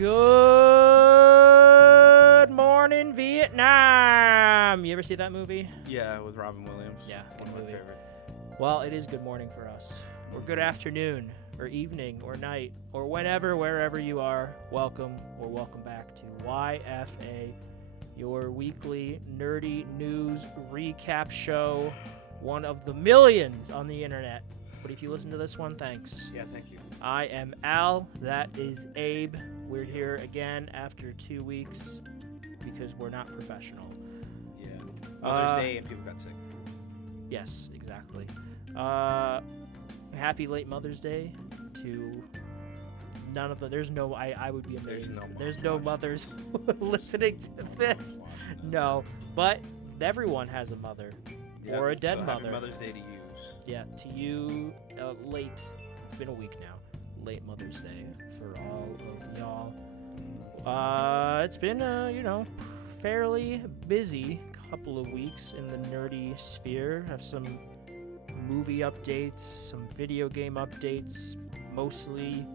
Good morning, Vietnam. You ever see that movie? Yeah, with Robin Williams. Yeah, One of my favorite. Well, it is good morning for us. Or good afternoon, or evening, or night, or whenever, wherever you are. Welcome, or welcome back to YFA, your weekly nerdy news recap show. One of the millions on the internet. But if you listen to this one, thanks. Yeah, thank you. I am Al. That is Abe. We're here again after 2 weeks because we're not professional. Yeah. Mother's Day and people got sick. Yes, exactly. Happy late Mother's Day to none of the. There's no. I would be amazed. There's no mothers listening to this. No, but everyone has a mother or a dead so mother. Happy Mother's Day to you. Yeah, to you, late. It's been a week now. Late Mother's Day for all of y'all. It's been fairly busy couple of weeks in the nerdy sphere. Have some movie updates, some video game updates, mostly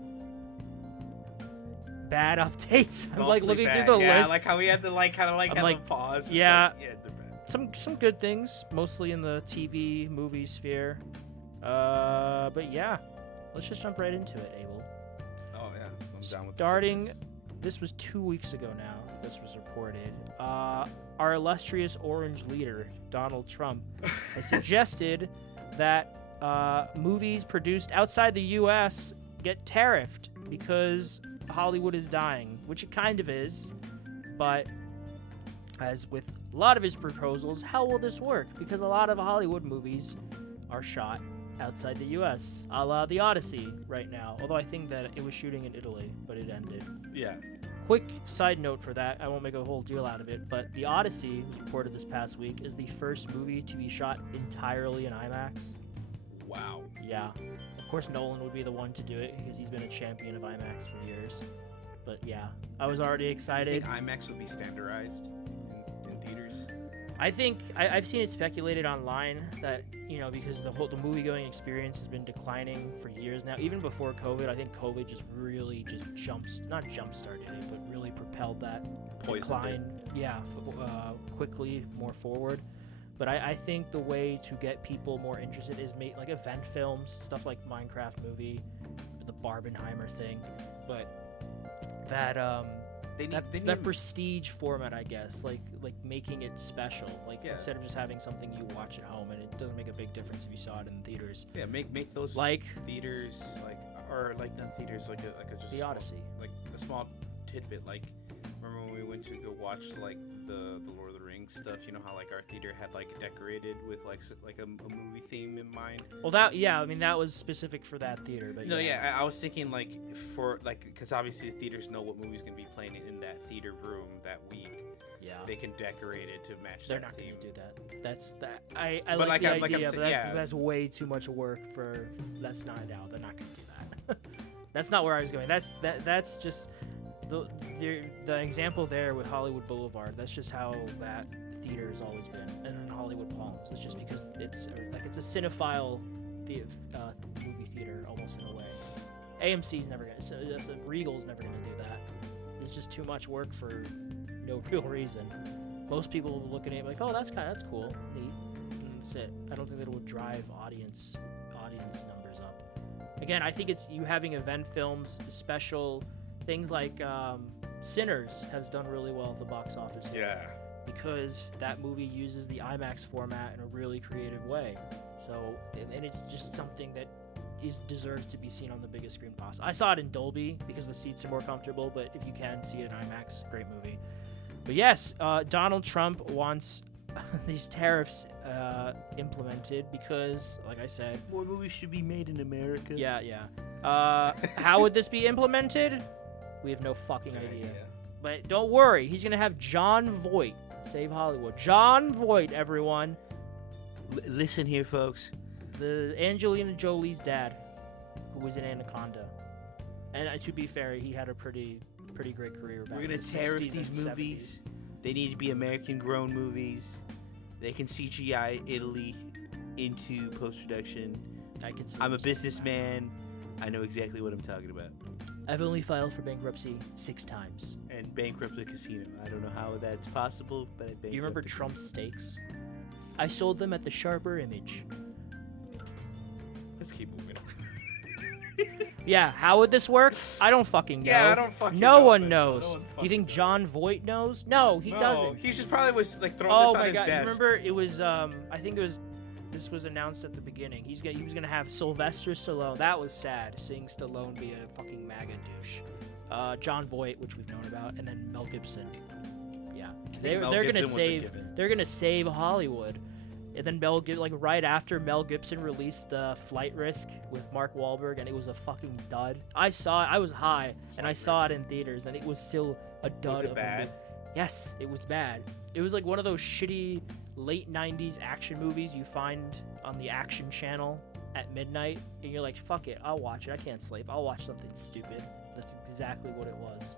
bad updates. I'm like looking through the list. Yeah, like how we had to have a pause. Yeah. They're bad. Some good things, mostly in the TV movie sphere. But yeah, let's just jump right into it, Abel. Oh yeah, I'm down with Starting, this was 2 weeks ago now. This was reported. Our illustrious orange leader, Donald Trump, has suggested that movies produced outside the U.S. get tariffed because Hollywood is dying, which it kind of is. But as with a lot of his proposals, how will this work? Because a lot of Hollywood movies are shot outside the U.S., a la The Odyssey right now. Although I think that it was shooting in Italy, but it ended. Yeah. Quick side note for that, I won't make a whole deal out of it, but The Odyssey, was reported this past week, is the first movie to be shot entirely in IMAX. Wow. Yeah. Of course, Nolan would be the one to do it because he's been a champion of IMAX for years. But yeah, I was already excited. You think IMAX would be standardized in theaters? I think I've seen it speculated online that, because the movie going experience has been declining for years now. Even before COVID, I think COVID just really not jump started it, but really propelled that decline. Yeah, quickly more forward. But I think the way to get people more interested is make like event films, stuff like Minecraft movie, the Barbenheimer thing, but that that prestige format, I guess, like making it special, instead of just having something you watch at home, and it doesn't make a big difference if you saw it in theaters. Yeah, make those theaters not theaters like just The Odyssey, like a small tidbit. Like remember when we went to go watch the Lord of the Rings stuff? You know how our theater had decorated with a movie theme in mind. Well, that was specific for that theater, but no, I was thinking because obviously the theaters know what movie's gonna be playing in that theater room that week. Yeah, they can decorate it to match. They're that not theme. Gonna do that. That's that. I like the idea, but that's way too much work for. That's not out. They're not gonna do that. That's not where I was going. That's just the example there with Hollywood Boulevard. That's just how that theater has always been, and then Hollywood Palms. It's just because it's a cinephile movie theater almost in a way. AMC's never gonna. Regal's never gonna do that. It's just too much work for no real reason. Most people will look at it like, oh, that's cool, neat, and that's it. I don't think that it would drive audience numbers up. Again, I think it's you having event films, special things like Sinners has done really well at the box office here. Yeah. Because that movie uses the IMAX format in a really creative way. So, and it's just something that deserves to be seen on the biggest screen possible. I saw it in Dolby because the seats are more comfortable, but if you can see it in IMAX, great movie. But yes, Donald Trump wants these tariffs implemented because, like I said, more movies should be made in America. Yeah. How would this be implemented? We have no fucking idea. But don't worry, he's gonna have Jon Voight save Hollywood. Jon Voight, everyone. Listen here, folks. The Angelina Jolie's dad, who was in Anaconda, and to be fair, he had a pretty great career. Back We're gonna tariff these movies. They need to be American-grown movies. They can CGI Italy into post-production. I can see. I'm a businessman. I know exactly what I'm talking about. I've only filed for bankruptcy 6 times. And bankrupt the casino. I don't know how that's possible, but I bankrupt. Do you remember Trump's steaks? I sold them at the Sharper Image. Let's keep moving. Yeah, how would this work? I don't fucking know. Yeah, I don't fucking know. No one knows. No one Do you think John Voight knows? No, he doesn't. He just probably was like throwing this on his desk. You remember it was I think it was this was announced at the beginning. He was gonna have Sylvester Stallone. That was sad, seeing Stallone be a fucking MAGA douche. John Voight, which we've known about, and then Mel Gibson. Yeah, they're gonna save Hollywood. And then right after Mel Gibson released Flight Risk with Mark Wahlberg, and it was a fucking dud. I saw it. I was high, and I saw it in theaters, and it was still a dud. Was it bad? Yes, it was bad. It was like one of those shitty late 90s action movies you find on the Action Channel at midnight, and you're like, fuck it, I'll watch it. I can't sleep. I'll watch something stupid. That's exactly what it was.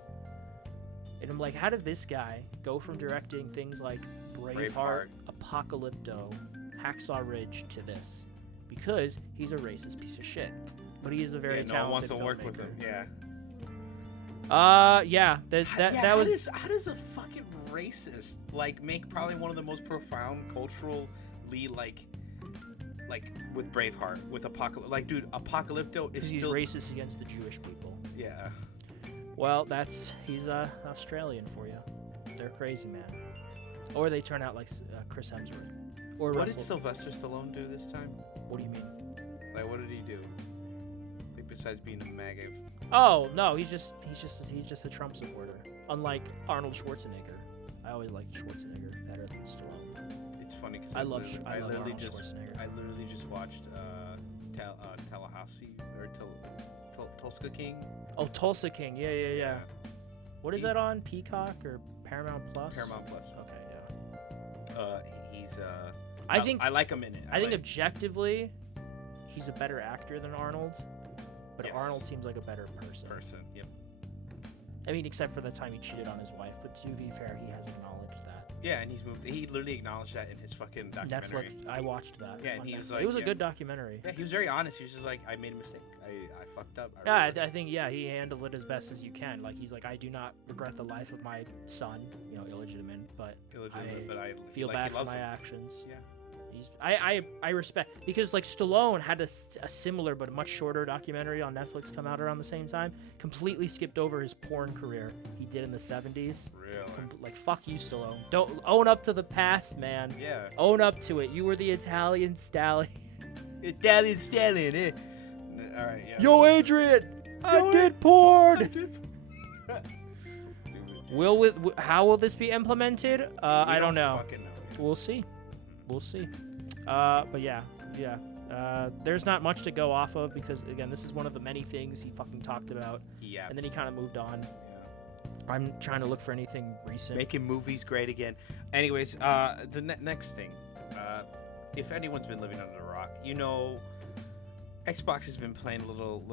And I'm like, how did this guy go from directing things like Braveheart, Apocalypto, Hacksaw Ridge to this? Because he's a racist piece of shit. But he is a very talented filmmaker. No one wants to work with him. Yeah. How does a fucking racist make probably one of the most profound culturally like with Braveheart, with Apocalypto, dude, Apocalypto is he's still racist against the Jewish people. Yeah. Well, he's Australian for you. They're crazy, man. Or they turn out like Chris Hemsworth. Or what did Sylvester Stallone do this time? What do you mean? Like, what did he do? Like, besides being a MAGA? Oh no, he's just a Trump supporter. Unlike Arnold Schwarzenegger, I always liked Schwarzenegger better than Stallone. It's funny because I love Arnold Schwarzenegger. I literally just watched Tallahassee or Tulsa King. Oh, Tulsa King, yeah. What is that on? Peacock or Paramount Plus? Paramount Plus. Okay, yeah. He's I like him in it. I think objectively, he's a better actor than Arnold, but yes. Arnold seems like a better person. Yep. I mean, except for the time he cheated on his wife, but to be fair, he has acknowledged that. Yeah, and he literally acknowledged that in his fucking documentary. Netflix, I watched that. Yeah, and he was like, it was a good documentary. Yeah, he was very honest. He was just like, I made a mistake. I fucked up. I think he handled it as best as you can. Like, he's like, I do not regret the life of my son, illegitimate, but I feel bad for my actions. Yeah. I respect, because like Stallone had a similar but a much shorter documentary on Netflix come out around the same time. Completely skipped over his porn career he did in the 70s. Really? Fuck you, Stallone. Don't own up to the past, man. Yeah. Own up to it. You were the Italian stallion. Italian stallion, eh? All right. Yeah. Yo, Adrian, I did porn. So stupid. How will this be implemented? I don't know. Fucking know. We'll see. But yeah. There's not much to go off of because, again, this is one of the many things he fucking talked about. Yeah. And then he kind of moved on. Yeah. I'm trying to look for anything recent. Making movies great again. Anyways, the next thing. If anyone's been living under a rock, Xbox has been playing a little,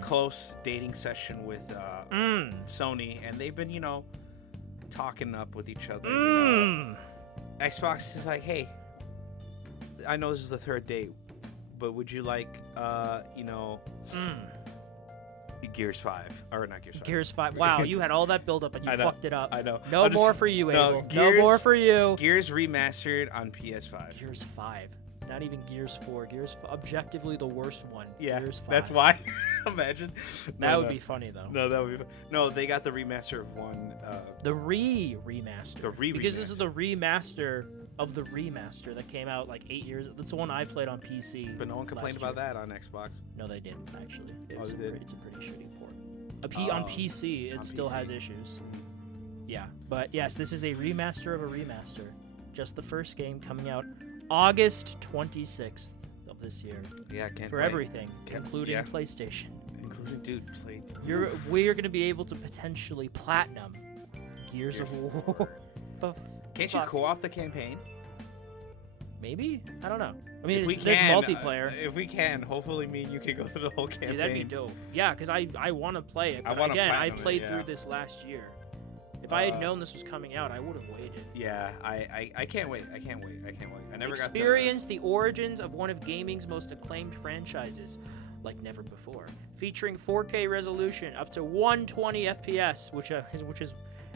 close dating session with Sony, and they've been, talking up with each other. Xbox is like, hey, I know this is the third date, but would you like, Gears 5 or not Gears 5? Gears 5. Wow, you had all that build up and you fucked it up. I know. No more for you, Abel. No more for you. Gears remastered on PS5. Gears 5. Not even Gears 4. Objectively the worst one. Yeah, Gears 5. that's why. Imagine. That would be funny though. No, that would be. No, they got the remaster of one. The remaster. The remaster. Because this is the remaster of the remaster that came out like 8 years. That's the one I played on PC. But no one complained about that on Xbox. No, they didn't actually. It's a pretty shitty port. On PC, it still has issues. Yeah, but yes, this is a remaster of a remaster. Just the first game coming out August 26th of this year. Yeah, can't for wait. everything, including PlayStation. Including, play. We're gonna be able to potentially platinum Gears of War. Can't you co-op the campaign? Maybe? I don't know. I mean, there's multiplayer. If we can, hopefully me and you can go through the whole campaign. Dude, that'd be dope. Yeah, because I want to play it. But I played through this last year. If I had known this was coming out, I would have waited. Yeah, I can't wait. I never Experience the origins of one of gaming's most acclaimed franchises. like never before, featuring 4K resolution up to 120 FPS,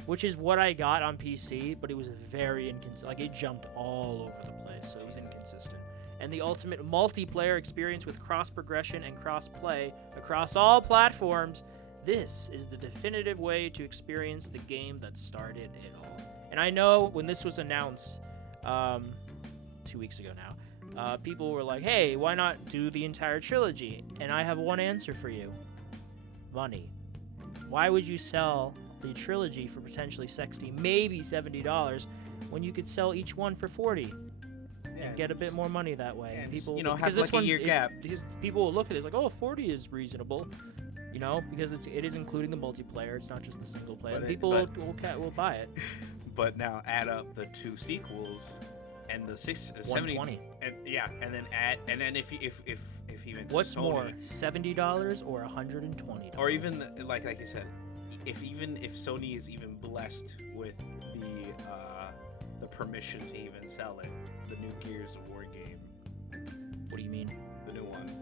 which is what I got on PC, but it was very inconsistent. Like, it jumped all over the place, so it was inconsistent. And the ultimate multiplayer experience with cross-progression and cross-play across all platforms. This is the definitive way to experience the game that started it all. And I know when this was announced 2 weeks ago now, people were like, hey, why not do the entire trilogy? And I have one answer for you. Money. Why would you sell the trilogy for potentially $60, maybe $70, when you could sell each one for $40 and get a bit more money that way? And people, have like a year gap. Because people will look at it like, oh, 40 is reasonable, because it is including the multiplayer. It's not just the single player. People will buy it. But now add up the 2 sequels and the 120, and then if even what's Sony, more, $70 or $120, or even like you said, if Sony is even blessed with the permission to even sell it, the new Gears of War game. What do you mean? The new one.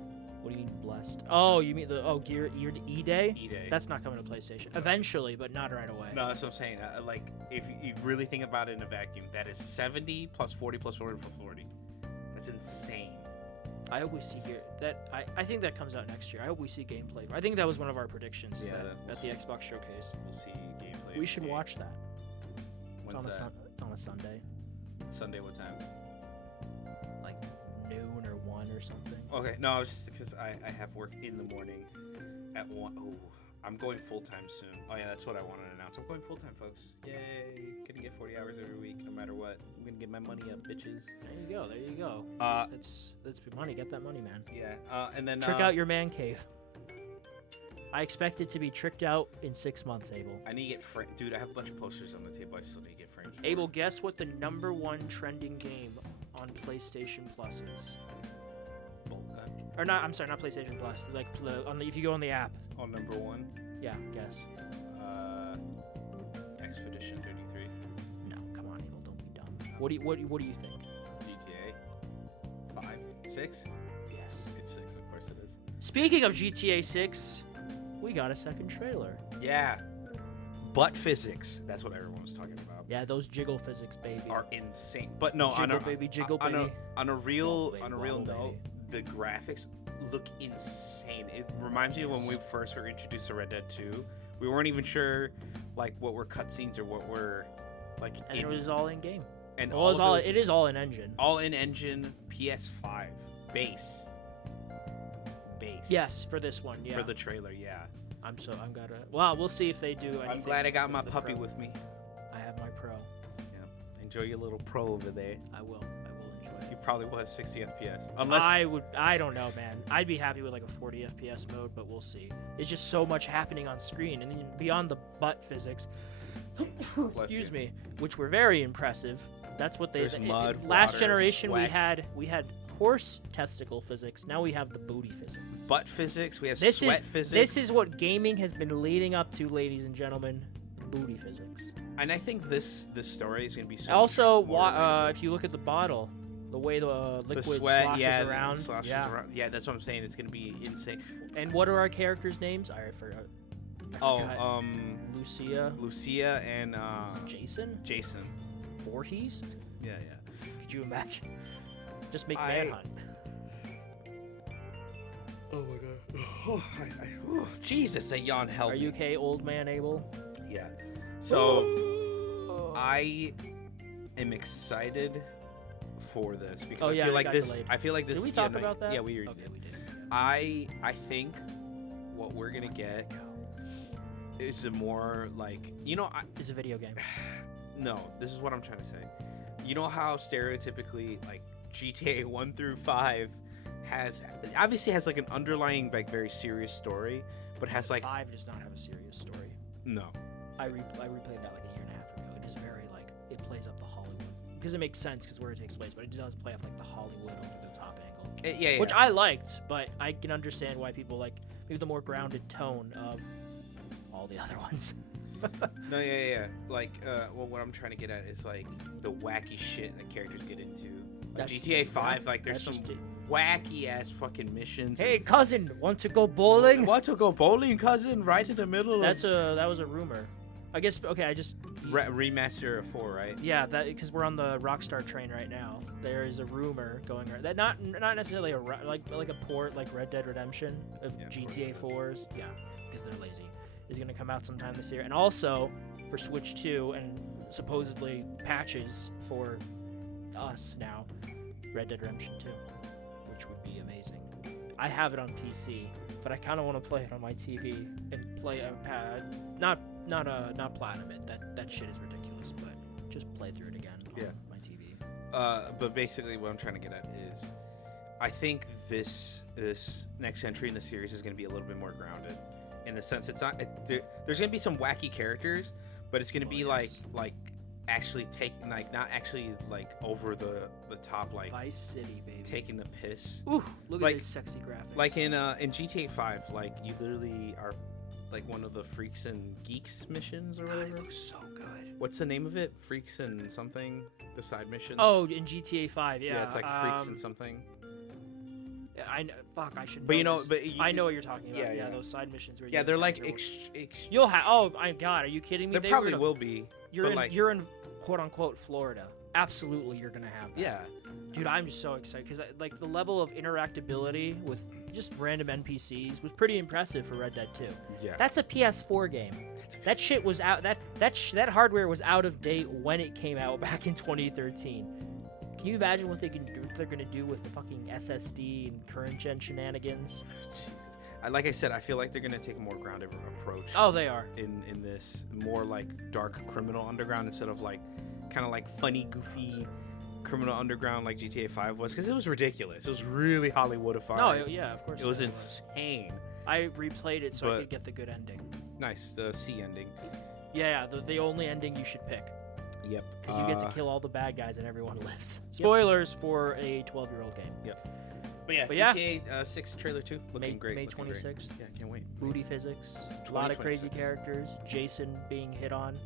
What do you mean blessed? Oh, you mean the Gear E-Day? E-Day. That's not coming to PlayStation. Eventually, but not right away. No, that's what I'm saying. Like, if you really think about it in a vacuum, that is 70 plus 40 plus 40 plus 40. That's insane. I hope we see I think that comes out next year. I hope we see gameplay. I think that was one of our predictions. Yeah, at the Xbox showcase. We'll see gameplay. We should watch that. When's it's on a Sunday. Sunday, what time? Like noon or 1 or something. Okay, no, it's just because I have work in the morning at 1. Oh, I'm going full-time soon. Oh, yeah, that's what I wanted to announce. I'm going full-time, folks. Yay. Gonna get 40 hours every week, no matter what. I'm gonna get my money up, bitches. There you go. That's money. Get that money, man. Yeah, and then... Trick out your man cave. I expect it to be tricked out in 6 months, Abel. I need to get frames. Dude, I have a bunch of posters on the table. I still need to get frames for. Abel, guess what the #1 trending game on PlayStation Plus is? Or not, I'm sorry, not PlayStation Plus. Like, if you go on the app. Oh, #1? Yeah, guess. Expedition 33. No, come on, Abel, don't be dumb. What do you think? GTA 5? 6? Yes. It's 6, of course it is. Speaking of GTA 6, we got a second trailer. Yeah. Butt physics. That's what everyone was talking about. Yeah, those jiggle physics, baby. Are insane. But no, jiggle, baby. On a real note, the graphics look insane. It reminds me of when we first were introduced to Red Dead 2. We weren't even sure like what were cutscenes or what were like. And it was all in game. And it is all in engine. All in engine PS5 base. Yes, for this one. Yeah. For the trailer, yeah. Well, we'll see if they do anything. I'm glad I got my puppy with me. I have my Pro. Yeah. Enjoy your little Pro over there. I will enjoy it. You probably will have 60 FPS. I don't know, man. I'd be happy with like a 40 FPS mode, but we'll see. It's just so much happening on screen, and then beyond the butt physics, excuse me, which were very impressive. That's what they. Last generation sweat. we had horse testicle physics. Now we have the booty physics. Butt physics. We have sweat physics. This is what gaming has been leading up to, ladies and gentlemen. Booty physics. And I think this story is going to be so also if you look at the bottle, the way the liquid sloshes around. Yeah, that's what I'm saying. It's going to be insane. And what are our characters' names? I forgot. Lucia and Jason. Voorhees. Yeah. Could you imagine? Just make Manhunt. Oh my god. Jesus, that yawn helped me. Are you okay, old man Abel? Yeah. So I am excited for this because I feel like this. Did we talk about that? Yeah, we did. I think what we're gonna get is a more like it's a video game. No, this is what I'm trying to say. You know how stereotypically like GTA 1 through 5 obviously has like an underlying like very serious story, but has like 5 does not have a serious story. No. I replayed that like a year and a half ago. It is very like it plays up the Hollywood because it makes sense because where it takes place, but it does play up like the Hollywood over the top angle. Yeah. Which I liked, but I can understand why people like maybe the more grounded tone of all the other ones. No, yeah. Like, what I'm trying to get at is like the wacky shit that characters get into. Like GTA 5, like there's some wacky ass fucking missions. Hey, cousin, want to go bowling? Want to go bowling, cousin? Right in the middle. That was a rumor. I guess. Okay, I just remaster of 4, right? Yeah, that because we're on the Rockstar train right now. There is a rumor going around that not necessarily like a port like Red Dead Redemption of GTA 4's. Yeah, because they're lazy. Is going to come out sometime this year, and also for Switch 2 and supposedly patches for us now, Red Dead Redemption 2, which would be amazing. I have it on PC, but I kind of want to play it on my TV and play a pad. Not platinum it. That shit is ridiculous, but just play through it again on my TV. But basically what I'm trying to get at is I think this next entry in the series is going to be a little bit more grounded in the sense it's not there's going to be some wacky characters, but it's going to be like actually taking not actually like over the top like Vice City, baby. Taking the piss. Ooh, look at these sexy graphics. Like in GTA 5, like you literally are like one of the Freaks and Geeks missions or whatever. It looks so good. What's the name of it? Freaks and something? The side missions? Oh, in GTA 5, yeah. Yeah, it's like Freaks and something. I know, I should know. But you know, this. but I know what you're talking about. Yeah, Those side missions where they're like you'll have. Oh my God, are you kidding me? There probably will be. You're in quote unquote Florida. Absolutely, you're gonna have that. Yeah. Dude, I'm just so excited because like the level of interactability with just random NPCs was pretty impressive for Red Dead 2. Yeah. That's a PS4 game. That shit was out. That hardware was out of date when it came out back in 2013. Can you imagine what they're gonna do with the fucking SSD and current gen shenanigans? Jesus. Like I said, I feel like they're gonna take a more grounded approach. Oh, they are. In this more like dark criminal underground instead of like kind of like funny, goofy criminal underground like GTA 5 was, because it was ridiculous. It was really Hollywoodified. Oh yeah, of course. It was insane. I replayed it so I could get the good ending. Nice, the C ending. Yeah, the only ending you should pick. Yep. Because you get to kill all the bad guys and everyone lives. Spoilers for a 12-year-old game. Yep. But yeah, GTA 6 trailer 2 looking great. May 26th. Yeah, can't wait. Booty physics. A lot of crazy characters. Jason being hit on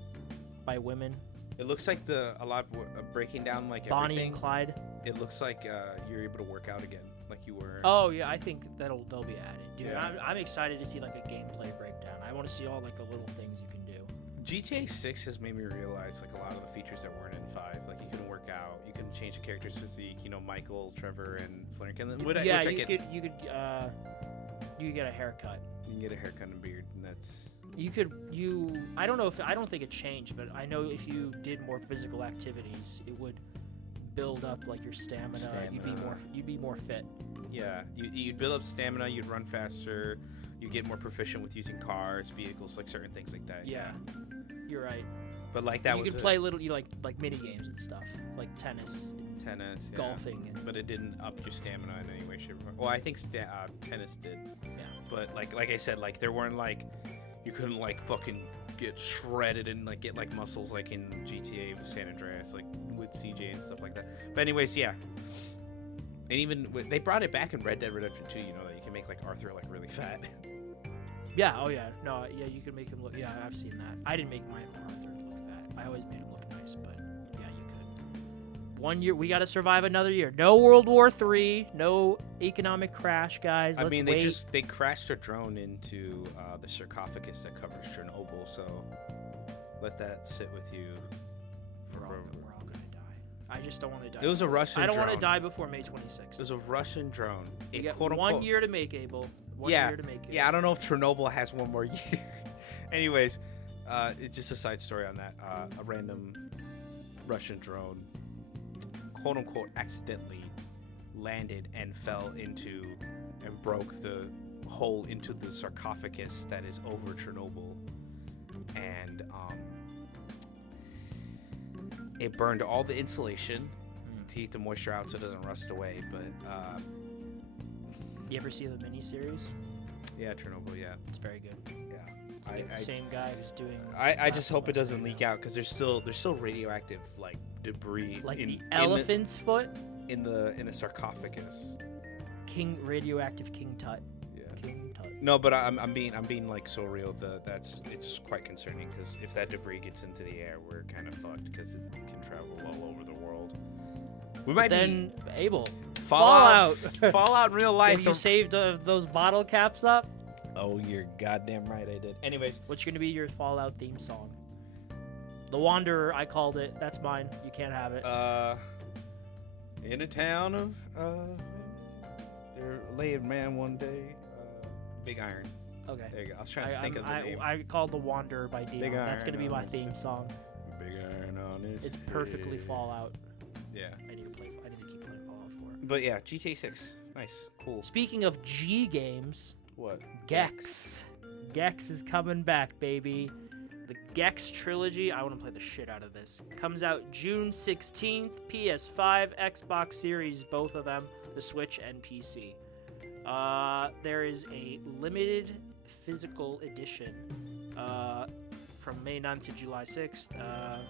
by women. It looks like a lot breaking down like Bonnie everything. and Clyde. It looks like you're able to work out again, like you were. Oh yeah, I think they'll be added, dude. Yeah. I'm excited to see like a gameplay breakdown. I want to see all like the little things you can do. GTA 6 has made me realize like a lot of the features that weren't in 5. Like you couldn't work out, you couldn't change the character's physique. You know, Michael, Trevor, and Flynn. You could get a haircut. You can get a haircut and a beard, and that's. I don't think it changed, but I know if you did more physical activities, it would build up like your stamina. You'd be more fit. Yeah, you'd build up stamina, you'd run faster, you get more proficient with using cars, vehicles, like certain things like that. Yeah, you're right. But like that, you could play little like mini games and stuff, like tennis, golfing, but it didn't up your stamina in any way, shape, or form. Well, I think tennis did. Yeah. But like I said, like there weren't like. You couldn't like fucking get shredded and like get like muscles like in GTA San Andreas, like with CJ and stuff like that. But anyways, yeah. And even they brought it back in Red Dead Redemption 2. You know that you can make like Arthur like really fat. Yeah. Oh yeah. No. Yeah. You can make him look. Yeah, I've seen that. I didn't make my Arthur look fat. I always made him look nice, but yeah, you could. 1 year. We got to survive another year. No World War III. No economic crash, guys. Let's wait. They crashed a drone into the sarcophagus that covers Chernobyl, so let that sit with you. We're all gonna die. I just don't want to die. It was a Russian. I don't want to die before May 26th. It was a Russian drone. You got 1 year to make, Abel. 1 year to make it. Yeah, I don't know if Chernobyl has 1 more year. Anyways, it's just a side story on that. A random Russian drone, quote unquote, accidentally landed and fell into and broke the hole into the sarcophagus that is over Chernobyl, and it burned all the insulation to keep the moisture out so it doesn't rust away. But you ever see the miniseries? Yeah, Chernobyl. Yeah, it's very good. Yeah, it's the same guy who's doing. I just hope it doesn't leak out because there's still radioactive like debris, like the elephant's foot in the sarcophagus. Radioactive King Tut. Yeah. King Tut. No, but I'm being like so real that it's quite concerning because if that debris gets into the air, we're kind of fucked because it can travel all over the world. We might Abel. Fallout. Fallout in real life. Have you saved those bottle caps up? Oh, you're goddamn right I did. Anyways. What's going to be your Fallout theme song? The Wanderer, I called it. That's mine. You can't have it. In a town of, there lay a man one day, Big Iron. Okay. There you go. I was trying to think of the name. I called The Wanderer by Dion. That's going to be my theme song. Big Iron on his It's perfectly head. Fallout. Yeah. I need to keep playing Fallout 4. But yeah, GTA 6. Nice. Cool. Speaking of G games, What? Gex. Gex is coming back, baby. The Gex trilogy, I want to play the shit out of this. Comes out June 16th, PS5, Xbox Series, both of them, the Switch and PC. There is a limited physical edition from May 9th to July 6th.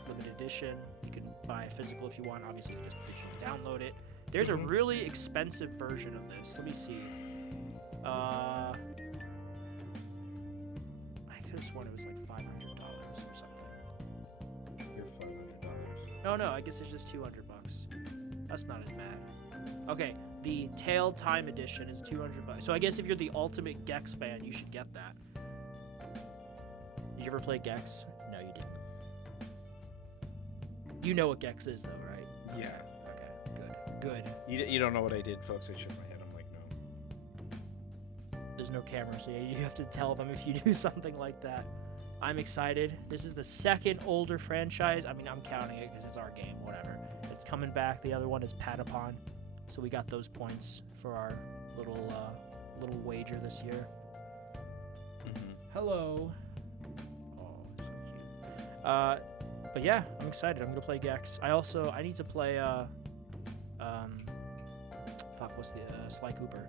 Limited edition. You can buy a physical if you want. Obviously, you can just digitally download it. There's a really expensive version of this. Let me see. I could have sworn it was like $500 or something. You're $500. No, I guess it's just $200. That's not as bad. Okay, the Tale Time Edition is $200. So I guess if you're the ultimate Gex fan, you should get that. Did you ever play Gex? No, you didn't. You know what Gex is, though, right? Yeah. Okay, good. You don't know what I did, folks. I shook my head. I'm like, no. There's no camera, so you have to tell them if you do something like that. I'm excited. This is the second older franchise. I mean, I'm counting it because it's our game, whatever. It's coming back. The other one is Patapon. So we got those points for our little wager this year. Hello. Oh, so cute. But yeah, I'm excited. I'm gonna play Gex. I need to play what's the Sly Cooper.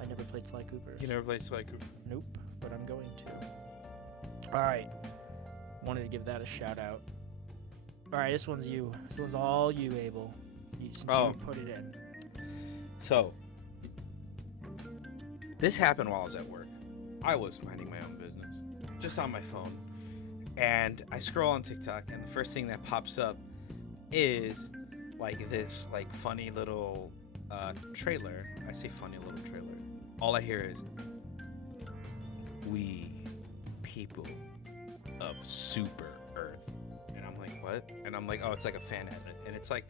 I never played Sly Cooper. You never played Sly Cooper? Nope, but I'm going to. All right. Wanted to give that a shout out. All right, this one's you. This one's all you, Abel. Since you put it in. So, this happened while I was at work. I was minding my own business, just on my phone. And I scroll on TikTok, and the first thing that pops up is like this like funny little trailer. I say funny little trailer. All I hear is, "We people of Super Earth." And I'm like, what? And I'm like, oh, it's like a fan edit. And it's like,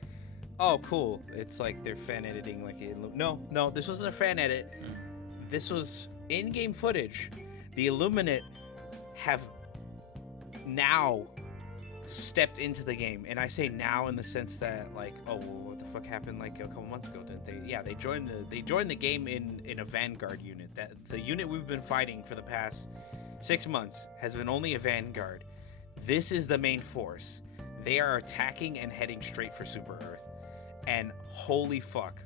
oh, cool. It's like they're fan editing like no, this wasn't a fan edit. This was in-game footage. The Illuminate have now stepped into the game, and I say now in the sense that like, oh, well, what the fuck happened like a couple months ago, didn't they? Yeah, they joined the game in a Vanguard unit. That the unit we've been fighting for the past 6 months has been only a Vanguard. This is the main force. They are attacking and heading straight for Super Earth, and holy fuck,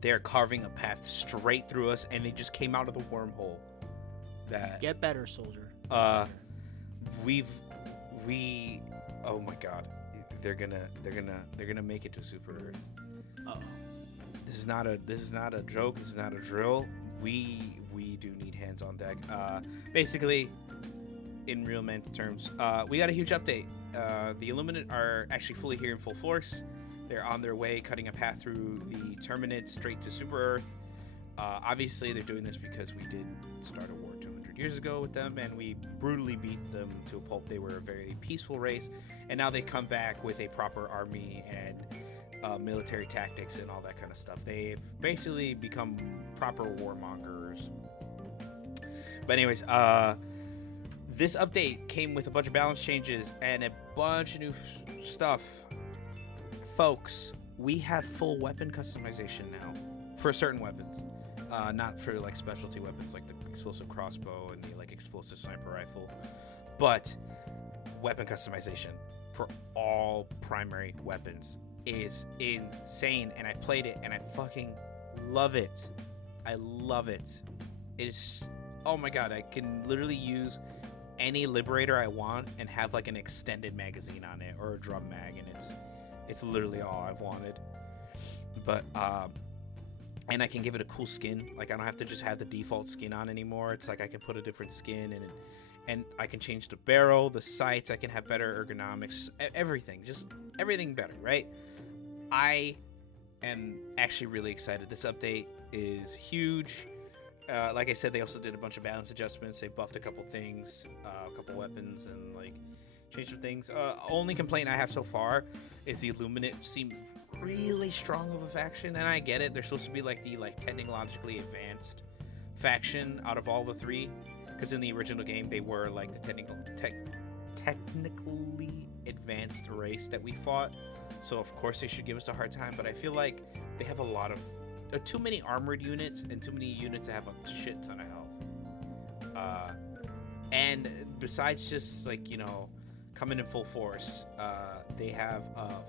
they're carving a path straight through us, and they just came out of the wormhole. That get better, soldier. Oh my god, they're gonna make it to Super Earth. Uh-oh. This is not a joke. This is not a drill. We do need hands on deck. Basically, in real man terms, we got a huge update. The Illuminate are actually fully here in full force. They're on their way, cutting a path through the Terminate straight to Super Earth. Obviously, they're doing this because we did start a war 200 years ago with them, and we brutally beat them to a pulp. They were a very peaceful race, and now they come back with a proper army and military tactics and all that kind of stuff. They've basically become proper warmongers. But anyways, this update came with a bunch of balance changes and a bunch of new stuff. Folks, we have full weapon customization now for certain weapons. Not for like specialty weapons like the explosive crossbow and the like explosive sniper rifle, but weapon customization for all primary weapons is insane. And I played it and I fucking love it. I love it. It's, oh my god, I can literally use any Liberator I want and have like an extended magazine on it or a drum mag, and it's literally all I've wanted. But and I can give it a cool skin. Like, I don't have to just have the default skin on anymore. It's like I can put a different skin, and I can change the barrel, the sights. I can have better ergonomics, everything, just everything better, right? I and actually really excited. This update is huge. Like I said, they also did a bunch of balance adjustments. They buffed a couple things, a couple weapons, and like changed some things. Only complaint I have so far is the Illuminate seem really strong of a faction, and I get it. They're supposed to be like the technologically advanced faction out of all the three, because in the original game they were like the technically advanced race that we fought. So of course they should give us a hard time, but I feel like they have a lot of too many armored units and too many units that have a shit ton of health. And besides just like, you know, coming in full force, they have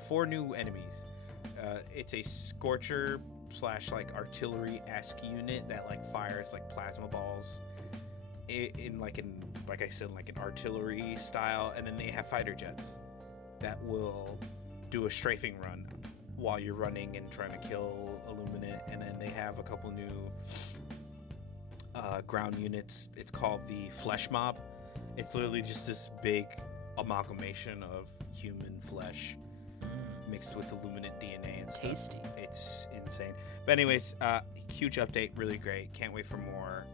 4 new enemies. It's a Scorcher / like artillery-esque unit that like fires like plasma balls in like I said, like an artillery style, and then they have fighter jets that will do a strafing run while you're running and trying to kill Illuminate. And then they have a couple new ground units. It's called the Flesh Mob. It's literally just this big amalgamation of human flesh mixed with Illuminate DNA and stuff. Tasty. It's insane. But anyways, huge update, really great. Can't wait for more.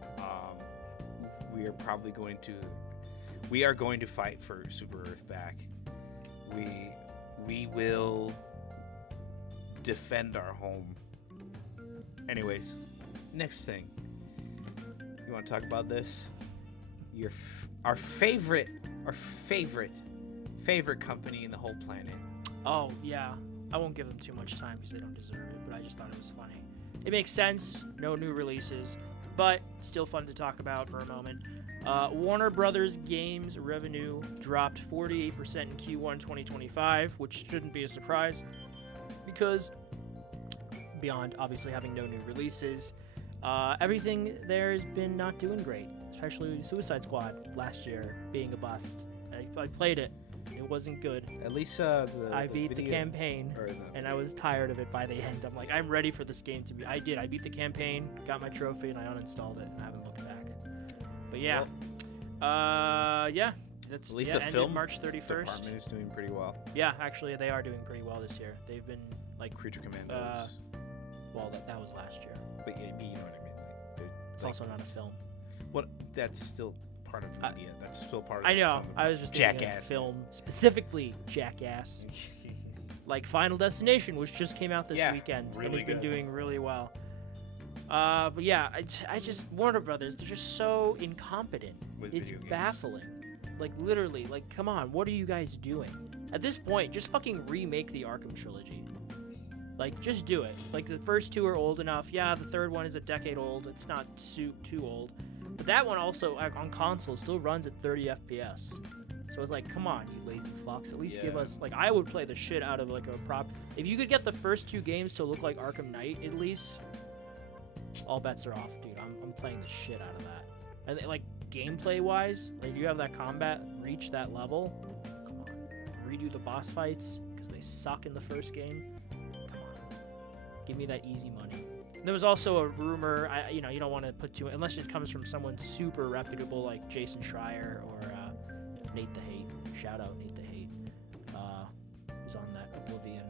We are going to fight for Super Earth back. We will defend our home. Anyways, next thing. You want to talk about this? Our favorite company in the whole planet. Oh, yeah. I won't give them too much time because they don't deserve it, but I just thought it was funny. It makes sense. No new releases, but still fun to talk about for a moment. Warner Brothers Games revenue dropped 48% in Q1 2025, which shouldn't be a surprise because beyond obviously having no new releases, everything there has been not doing great, especially Suicide Squad last year being a bust. I played it. It wasn't good. At least I beat the campaign, and I was tired of it by the end. I'm like, I'm ready for this game to be. I did. I beat the campaign, got my trophy, and I uninstalled it, and I haven't looked back. But yeah, yeah. That's at least the film March 31st. Department is doing pretty well. Yeah, actually, they are doing pretty well this year. They've been like Creature Commandos. Well, that was last year. But you know what I mean. Like, it's also not a film. What? That's still part of media. That's still part of. I know. I was just thinking Jackass of film, specifically Jackass. Like Final Destination, which just came out this weekend and has been doing really well. But yeah, I just Warner Brothers, they're just so incompetent. It's baffling. Like literally, like come on, what are you guys doing? At this point, just fucking remake the Arkham trilogy. Like just do it. Like the first 2 are old enough. Yeah, the third one is a decade old. It's not too old. But that one also on console still runs at 30 FPS. So it's like, come on, you lazy fucks. At least give us, like, I would play the shit out of, like, a prop. If you could get the first 2 games to look like Arkham Knight, at least, all bets are off, dude. I'm playing the shit out of that. And, like, gameplay-wise, like, you have that combat reach that level. Come on. Redo the boss fights, because they suck in the first game. Come on. Give me that easy money. There was also a rumor, you know, you don't want to put too, unless it comes from someone super reputable like Jason Schreier or Nate the Hate. Shout out Nate the Hate. Was on that Oblivion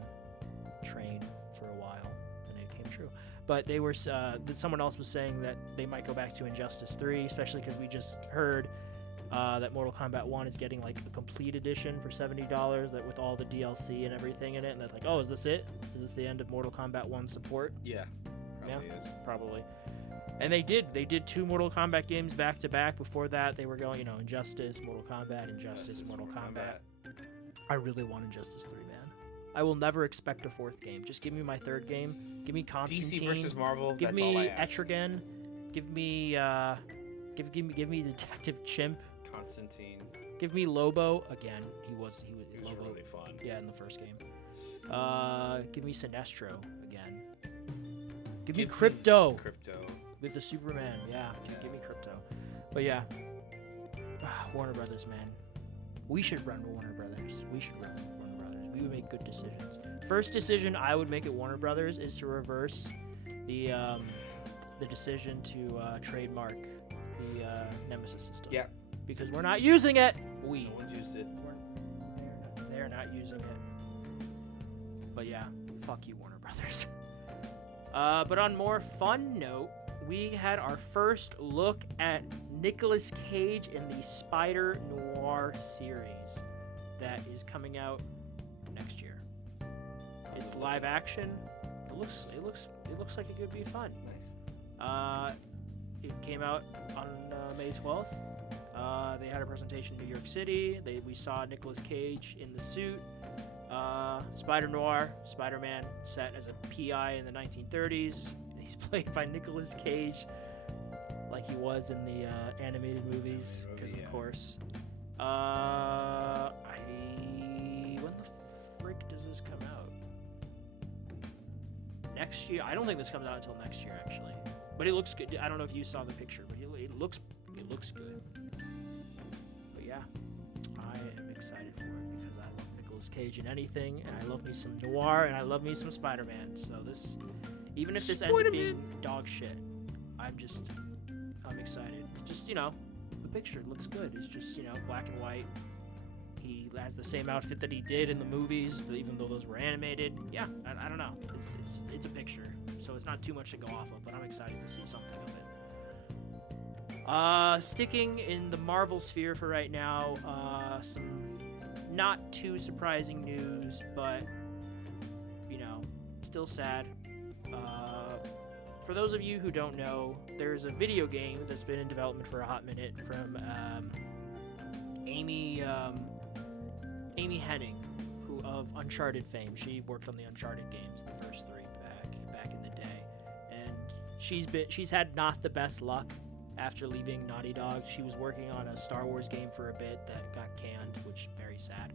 train for a while, and it came true. But they were, someone else was saying that they might go back to Injustice 3, especially because we just heard that Mortal Kombat 1 is getting like a complete edition for $70, that with all the DLC and everything in it. And that's like, oh, is this it? Is this the end of Mortal Kombat 1 support? Yeah. Probably. And they did 2 Mortal Kombat games back to back. Before that, they were going, you know, Injustice, Mortal Kombat, Injustice, Mortal Kombat. I really want Injustice 3, man. I will never expect a 4th game. Just give me my 3rd game. Give me Constantine. DC versus Marvel. Give that's me all I ask. Etrigan. Give me give me Detective Chimp. Constantine. Give me Lobo again. He was Lobo. Really fun. Yeah, in the first game. Give me Sinestro again. Give me Crypto. With the Superman, yeah. Give me Crypto. But yeah, Warner Brothers, man. We should run Warner Brothers. We would make good decisions. First decision I would make at Warner Brothers is to reverse the decision to trademark the Nemesis system. Yeah. Because we're not using it. No one's used it. They're not using it. But yeah, fuck you, Warner Brothers. But on more fun note, we had our first look at Nicolas Cage in the Spider Noir series that is coming out next year. It's live action. It looks like it could be fun. Nice. It came out on May 12th. They had a presentation in New York City. We saw Nicolas Cage in the suit. Spider Noir, Spider-Man, set as a PI in the 1930s. And he's played by Nicolas Cage, like he was in the animated movies, because of course. When the frick does this come out? Next year? I don't think this comes out until next year, actually. But it looks good. I don't know if you saw the picture, but it looks good. But yeah, I am excited for it because I love Nicolas Cage in anything, and I love me some noir, and I love me some Spider-Man. So this, even if this ends up being dog shit, I'm excited. Just, the picture looks good. It's just, black and white. He has the same outfit that he did in the movies, even though those were animated. Yeah, I don't know. It's a picture, so it's not too much to go off of, but I'm excited to see something of it. Sticking in the Marvel sphere for right now, some not too surprising news, but, still sad. For those of you who don't know, there's a video game that's been in development for a hot minute from Amy Hennig, who of Uncharted fame. She worked on the Uncharted games, the first 3 back in the day, and she's had not the best luck after leaving Naughty Dog. She was working on a Star Wars game for a bit that got canned, which very sad.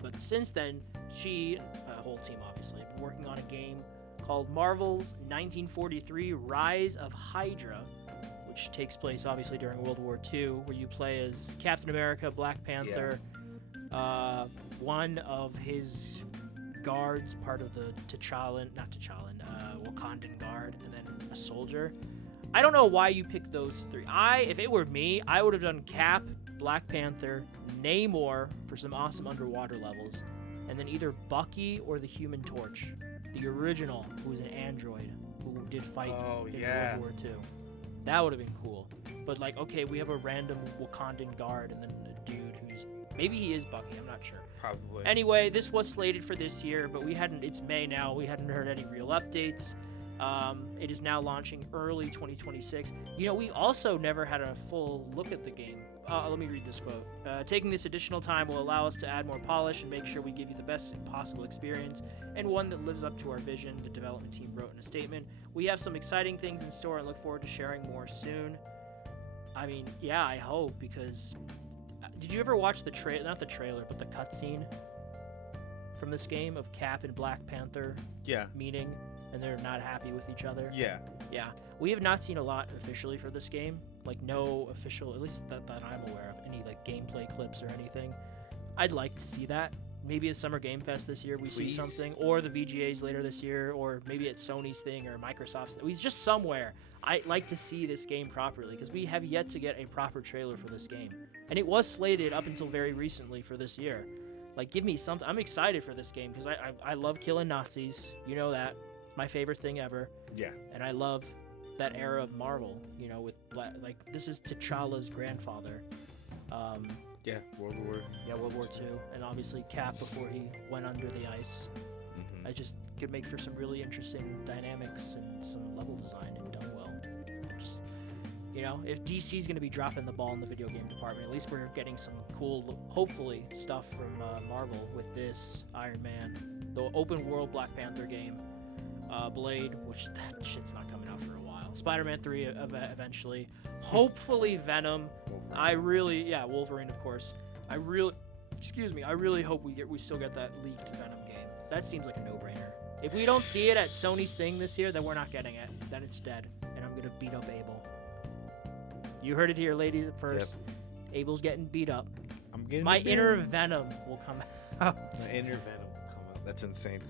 But since then, she, whole team obviously, have been working on a game called Marvel's 1943 Rise of Hydra, which takes place obviously during World War II, where you play as Captain America, Black Panther, one of his guards, part of the Wakandan guard, and then a soldier. I don't know why you picked those 3. If it were me, I would have done Cap, Black Panther, Namor for some awesome underwater levels, and then either Bucky or the Human Torch, the original, who was an android who did fight in World War II. That would have been cool. But okay, we have a random Wakandan guard and then a dude who's maybe he is Bucky. I'm not sure. Probably. Anyway, this was slated for this year, but it's May now. We hadn't heard any real updates. It is now launching early 2026. We also never had a full look at the game. Let me read this quote. Taking this additional time will allow us to add more polish and make sure we give you the best possible experience and one that lives up to our vision, the development team wrote in a statement. We have some exciting things in store and look forward to sharing more soon. I mean, yeah, I hope, because did you ever watch the not the trailer, but the cutscene from this game of Cap and Black Panther meeting, and they're not happy with each other? Yeah. We have not seen a lot officially for this game. No official, at least that I'm aware of, any gameplay clips or anything. I'd like to see that. Maybe at Summer Game Fest this year we see something, or the VGAs later this year, or maybe at Sony's thing or Microsoft's. He's just somewhere. I'd like to see this game properly, because we have yet to get a proper trailer for this game. And it was slated up until very recently for this year. Give me something. I'm excited for this game, because I love killing Nazis. You know that. My favorite thing ever. Yeah. And I love that era of Marvel, with this is T'Challa's grandfather. World War II, and obviously Cap before he went under the ice. Mm-hmm. I just could make for some really interesting dynamics and some level design if done well. Just, if DC's going to be dropping the ball in the video game department, at least we're getting some cool, hopefully, stuff from Marvel with this, Iron Man, the open world Black Panther game, Blade, which that shit's not coming out for a while. Spider-Man 3 eventually. Hopefully Venom. Wolverine, of course. I really hope we still get that leaked Venom game. That seems like a no-brainer. If we don't see it at Sony's thing this year, then we're not getting it. Then it's dead, and I'm gonna beat up Abel. You heard it here, ladies, first. Yep. Abel's getting beat up. My inner Venom will come out. My inner Venom will come out. That's insane.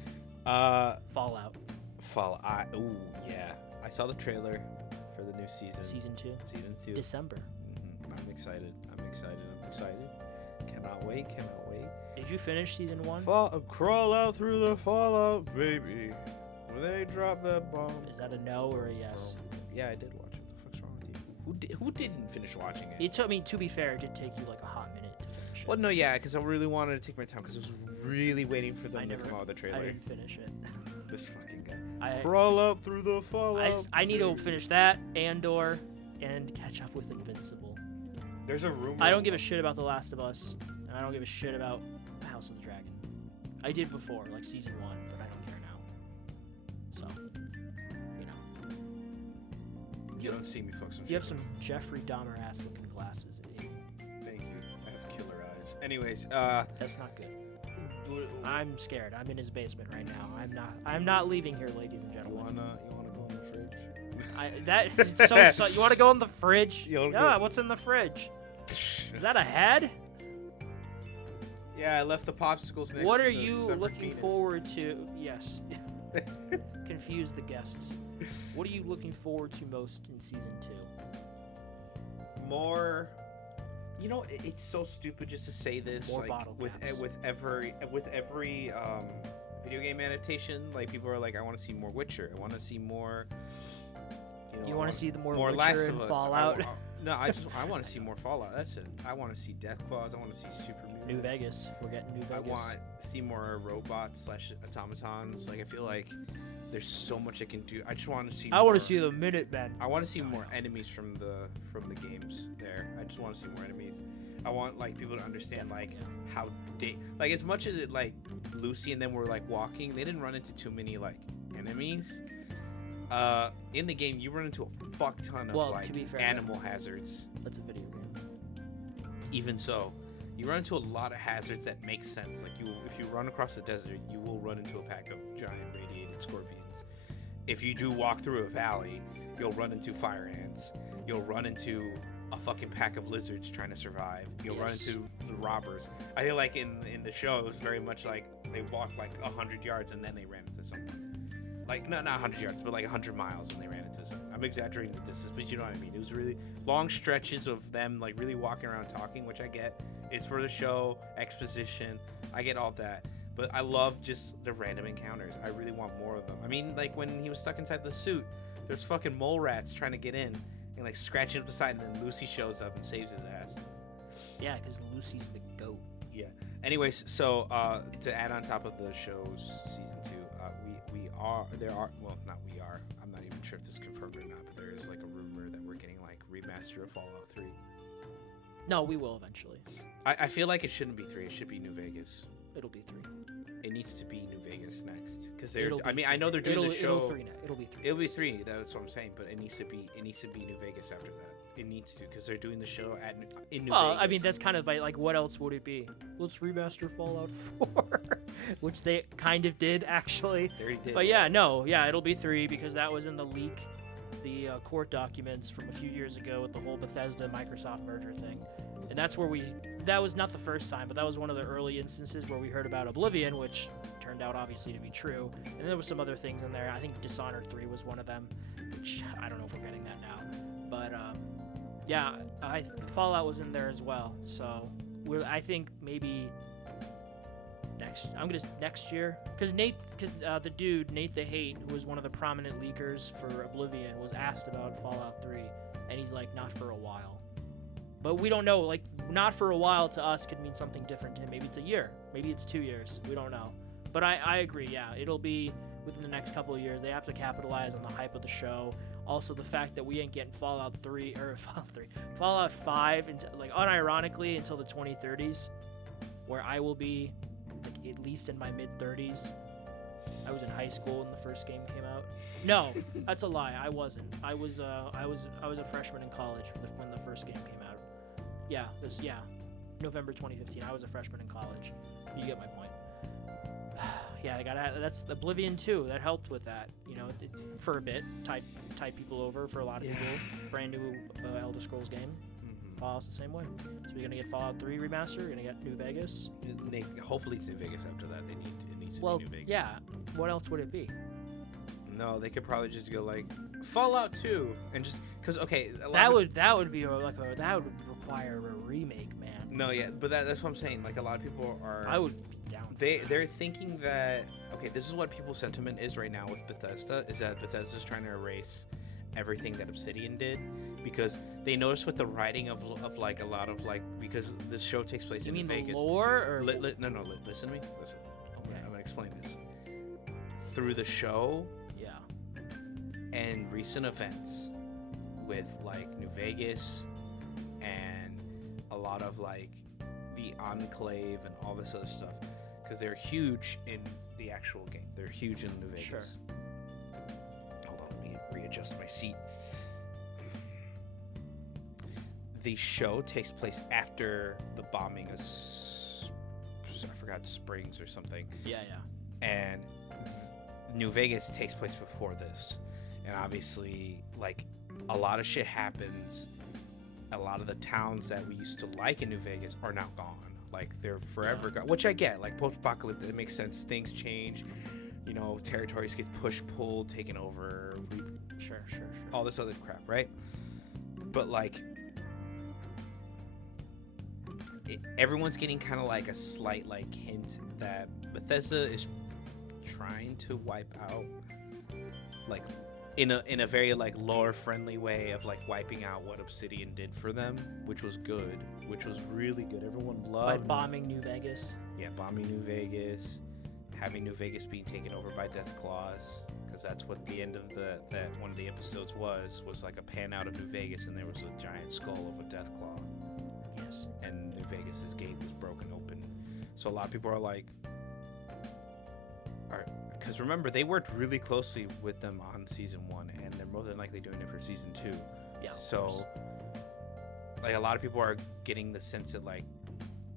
Fallout. Ooh, yeah. I saw the trailer for the new season. Season 2. December. Mm-hmm. I'm excited. Cannot wait. Did you finish season 1? Crawl out through the fallout, baby. They dropped the bomb. Is that a no or a yes? Yeah, I did watch it. What the fuck's wrong with you? Who didn't finish watching it? It took me, to be fair, it did take you like a hot minute to finish it. Well, no, yeah, because I really wanted to take my time because I was really waiting for them to come out with the trailer. I didn't finish it. This fucking guy. Crawl up through the fallout. I need to finish that, Andor, and catch up with Invincible. There's a rumor. I don't give a shit about The Last of Us, and I don't give a shit about House of the Dragon. I did before, like season 1, but I don't care now. So, you know. You don't see me, folks. You have some Jeffrey Dahmer ass looking glasses. Thank you. I have killer eyes. Anyways, that's not good. I'm scared. I'm in his basement right now. I'm not leaving here, ladies and gentlemen. You wanna go in the fridge? That is so you wanna go in the fridge? Yeah, what's in the fridge? Is that a head? Yeah, I left the popsicles next What to are the you severed looking penis. forward to? Yes. Confuse the guests. What are you looking forward to most in season 2? More. You know, it's so stupid just to say this. More like, bottle caps. with every video game adaptation, like people are like, I want to see more Witcher. I want to see more. You want to see the more Witcher Last of Us, Fallout? I want to see more Fallout. That's it. I want to see Deathclaws. I want to see Super Mutants. New Vegas. We're getting New Vegas. I want to see more robots / automatons. Like I feel like there's so much I can do. I just want to see. I want to see the Minutemen. I want to see more enemies from the games. There, I just want to see more enemies. I want like people to understand like how like as much as it like Lucy and them were like walking, they didn't run into too many like enemies. In the game, you run into a fuck ton of like to be fair, animal hazards. That's a video game. Even so, you run into a lot of hazards that make sense. Like if you run across the desert, you will run into a pack of giant radiated scorpions. If you do walk through a valley, you'll run into fire ants. You'll run into a fucking pack of lizards trying to survive. You'll run into the robbers. I feel like in the show, it was very much like they walked like 100 yards and then they ran into something. Like, not 100 yards, but like 100 miles and they ran into something. I'm exaggerating the distance, but you know what I mean. It was really long stretches of them like really walking around talking, which I get. It's for the show, exposition. I get all that. But I love just the random encounters. I really want more of them. I mean, like when he was stuck inside the suit, there's fucking mole rats trying to get in and like scratching up the side, and then Lucy shows up and saves his ass. Yeah, because Lucy's the goat. Yeah. Anyways, so to add on top of the show's season 2, I'm not even sure if this is confirmed or not, but there is like a rumor that we're getting like remaster of Fallout 3. No, we will eventually. I feel like it shouldn't be 3. It should be New Vegas. It'll be 3. It needs to be New Vegas next, because I know they're doing the show. It'll be 3. It'll be 3. That's what I'm saying. But it needs to be New Vegas after that. It needs to, because they're doing the show in New Vegas. Well, I mean, that's kind of like what else would it be? Let's remaster Fallout 4, which they kind of did actually. They already did. But it'll be 3 because that was in the leak, the court documents from a few years ago with the whole Bethesda Microsoft merger thing, and that's where that was not the first time, but that was one of the early instances where we heard about Oblivion, which turned out obviously to be true, and there was some other things in there. I think Dishonored 3 was one of them, which I don't know if we're getting that now, but Fallout was in there as well. So I think maybe next year, because the dude Nate the Hate, who was one of the prominent leakers for Oblivion, was asked about Fallout 3, and he's like, not for a while. But we don't know, like, not for a while to us could mean something different to him. Maybe it's a year, maybe it's 2 years, we don't know. But I agree, yeah, it'll be within the next couple of years. They have to capitalize on the hype of the show. Also, the fact that we ain't getting Fallout 5, like unironically, until the 2030s, where I will be, like, at least in my mid-30s. I was in high school when the first game came out. No, that's a lie. I wasn't. I was a freshman in college when the first game came out. November 2015. I was a freshman in college. You get my point. Yeah, that's Oblivion 2. That helped with that, for a bit. Tied people over for a lot of people. Brand new Elder Scrolls game. Fallout's the same way. So we're gonna get Fallout 3 remaster. We're gonna get New Vegas. Hopefully it's New Vegas after that. It needs to be New Vegas. Yeah. What else would it be? No, they could probably just go like Fallout 2 and just because that would require a remake, man. No, yeah, but that's what I'm saying. Like a lot of people are. I would be down. They're thinking that okay, this is what people's sentiment is right now with Bethesda, is that Bethesda's trying to erase everything that Obsidian did, because they noticed with the writing of like a lot of like, because this show takes place in Vegas. You mean the lore? Or... No, listen to me. Listen. Okay. I'm gonna explain this. Through the show, yeah, and recent events with like New Vegas and a lot of like the Enclave and all this other stuff, because they're huge in the actual game. They're huge in New Vegas. Sure. Hold on, let me readjust my seat. The show takes place after the bombing of I forgot, Springs or something. Yeah. And New Vegas takes place before this, and obviously like a lot of shit happens. A lot of the towns that we used to like in New Vegas are now gone. Like they're forever gone, which I get. Like post-apocalyptic, it makes sense. Things change, you know, territories get pushed, pulled, taken over. Sure. All this other crap, right? But like, everyone's getting kind of like a slight like hint that Bethesda is trying to wipe out, like in a very like lore friendly way of like wiping out what Obsidian did for them, which was good, which was really good. Everyone loved by bombing New Vegas. Yeah, bombing New Vegas, having New Vegas being taken over by Deathclaws, because that's what the end of that one of the episodes was like a pan out of New Vegas, and there was a giant skull of a Deathclaw. Yes. And New Vegas's gate was broken open. So a lot of people are like, because remember, they worked really closely with them on season 1, and they're more than likely doing it for season 2. Yeah. So, like, a lot of people are getting the sense that like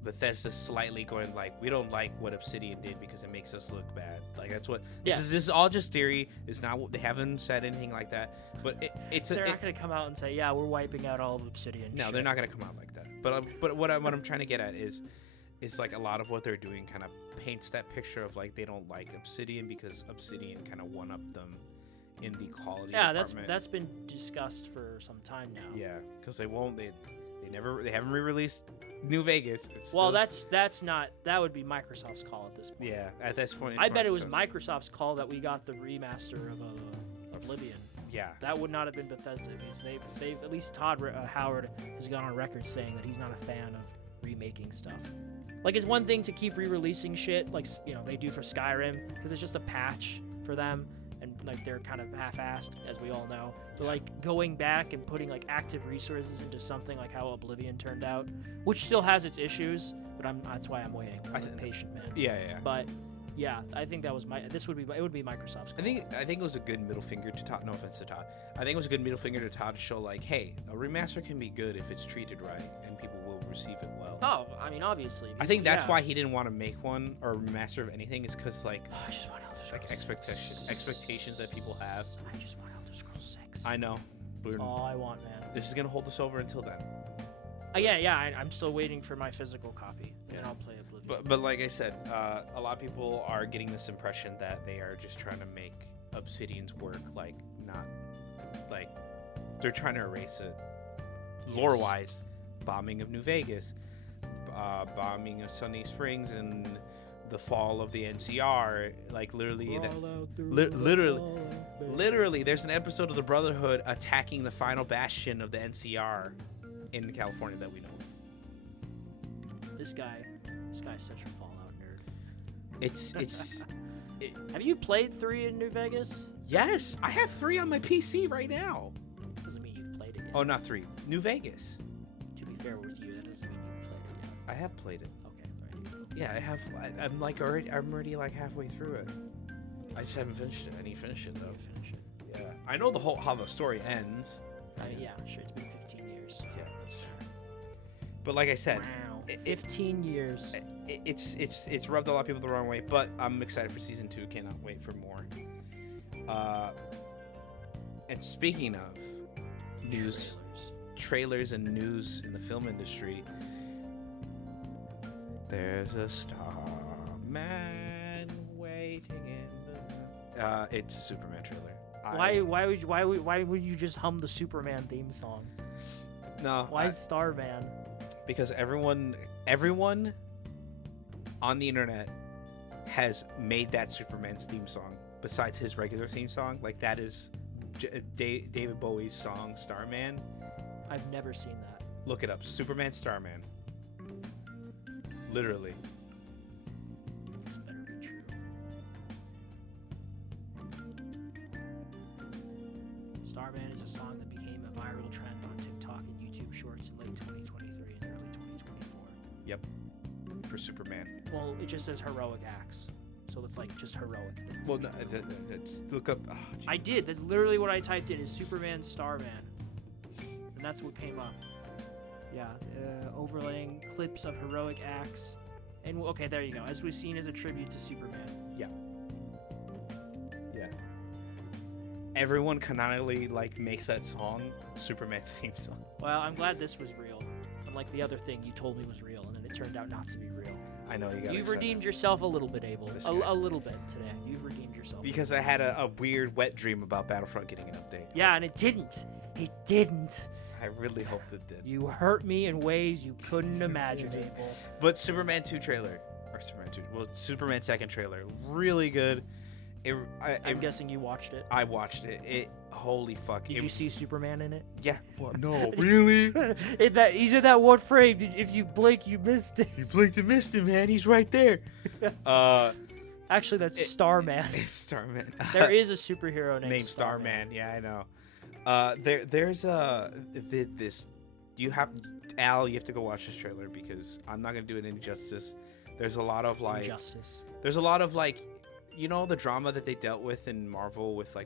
Bethesda's slightly going like, we don't like what Obsidian did because it makes us look bad. Like that's what. This is all just theory. It's not what they haven't said anything like that. But they're not going to come out and say, yeah, we're wiping out all of Obsidian. No, they're not going to come out like that. But what I'm trying to get at is like a lot of what they're doing kind of paints that picture of like they don't like Obsidian because Obsidian kind of one-upped them in the quality department. That's been discussed for some time now. Yeah, because they haven't re-released New Vegas. That would be Microsoft's call at this point. Yeah, at this point. I bet it was Microsoft's call that we got the remaster of Oblivion. Yeah, that would not have been Bethesda because they've at least Todd Howard has gone on record saying that he's not a fan of remaking stuff. Like, it's one thing to keep re-releasing shit like, you know, they do for Skyrim, because it's just a patch for them, and like they're kind of half-assed, as we all know. But like going back and putting like active resources into something like how Oblivion turned out, which still has its issues, but that's why I'm waiting. I'm a patient man. Yeah. But yeah, I think that was it would be Microsoft's call. I think it was a good middle finger to Todd. No offense to Todd. I think it was a good middle finger to Todd to show like, hey, a remaster can be good if it's treated right, and people will receive it well. Oh, I mean, obviously. I think that's why he didn't want to make one or remaster of anything, is because like, I just want Elder Scrolls like expectations that people have. I just want Elder Scrolls 6. I know. That's all I want, man. This is gonna hold us over until then. I'm still waiting for my physical copy, and I'll play Oblivion. But like I said, a lot of people are getting this impression that they are just trying to make Obsidian's work like not like they're trying to erase it. Lore-wise, bombing of New Vegas, bombing of Sunny Springs, and the fall of the NCR. Like literally, literally, there's an episode of the Brotherhood attacking the final bastion of the NCR in California that we know. This guy's such a Fallout nerd. It's Have you played 3 in New Vegas? Yes, I have 3 on my PC right now. Doesn't mean you've played it yet. Oh, not 3. New Vegas. To be fair with you, that doesn't mean you've played it yet. I have played it. Okay, right. Yeah, I have. I'm already like halfway through it. I just haven't finished it. I need to finish it though. Finish it. Yeah, I know how the story ends. I mean, yeah, sure. It's been 15 years. So. Yeah, that's fair. But like I said, wow, 15 years. It's rubbed a lot of people the wrong way. But I'm excited for season 2. Cannot wait for more. And speaking of news, trailers and news in the film industry, there's a starman waiting in the... It's Superman trailer. Why would you just hum the Superman theme song? No. Why Starman? Because everyone on the internet has made that Superman's theme song besides his regular theme song. Like, that is David Bowie's song Starman. I've never seen that. Look it up. Superman Starman. Literally. This better be true. Starman is a song that became a viral trend on TikTok and YouTube Shorts in late 2023 and early 2024. Yep. For Superman. Well, it just says heroic acts. So it's like just heroic things. Well, no, just look up. Oh, I did. That's literally what I typed in is Superman Starman. And that's what came up. Yeah. Overlaying clips of heroic acts. And okay, there you go. As was seen as a tribute to Superman. Yeah. Yeah. Everyone canonically makes that song Superman's theme song. Well, I'm glad this was real. Unlike the other thing you told me was real, and then it turned out not to be real. I know You've redeemed yourself a little bit, Abel. A little bit today. You've redeemed yourself. Because I had a weird wet dream about Battlefront getting an update. Yeah, and it didn't. It didn't. I really hoped it did. You hurt me in ways you couldn't imagine, Abel. But Superman 2 trailer, or Superman 2nd trailer, really good. I'm guessing you watched it. I watched it. Holy fuck. Did you see Superman in it? Yeah. Well, no, really? He's in that one frame. If you blink, you missed it. You blinked and missed him, man. He's right there. Actually, that's Starman. It's Starman. There is a superhero named Starman. Yeah, I know. There's this. You have to go watch this trailer because I'm not gonna do it any justice. There's a lot of injustice. There's a lot of the drama that they dealt with in Marvel with the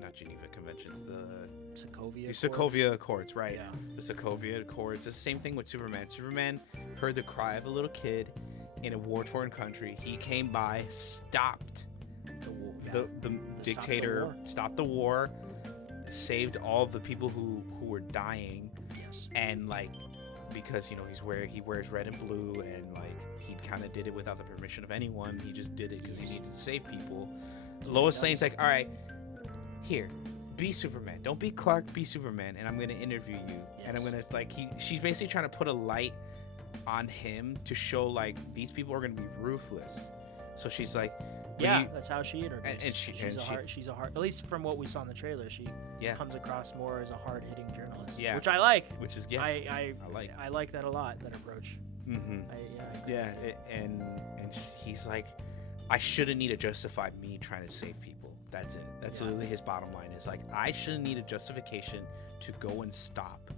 not Geneva Conventions, the Sokovia Accords, right? Yeah. The Sokovia Accords. It's the same thing with Superman. Superman heard the cry of a little kid in a war-torn country. He came by, stopped the dictator, stopped the war, saved all of the people who were dying. Yes. And because he wears red and blue, and he kind of did it without the permission of anyone. He just did it because he needed to save people. Lois Lane's like, all right, here, be Superman. Don't be Clark, be Superman, and I'm gonna interview you. Yes. And I'm gonna she's basically trying to put a light on him to show these people are gonna be ruthless. So she's like, yeah, that's how she interviews. And she's a hard. At least from what we saw in the trailer, she comes across more as a hard-hitting journalist. Yeah, which I like. Which is I like that a lot. That approach. Mm-hmm. And he's like, I shouldn't need to justify me trying to save people. That's it. That's literally his bottom line. Is I shouldn't need a justification to go and stop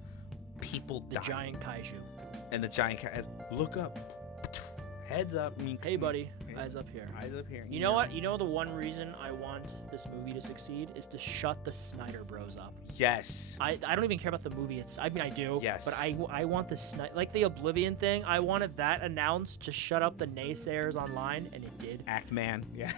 people dying. The giant kaiju. And the giant look up. Heads up. Hey, buddy. Eyes up here. Eyes up here. You know what? You know the one reason I want this movie to succeed is to shut the Snyder Bros up. Yes. I don't even care about the movie. I mean, I do. Yes. But I want the Oblivion thing. I wanted that announced to shut up the naysayers online, and it did. Act Man. Yeah.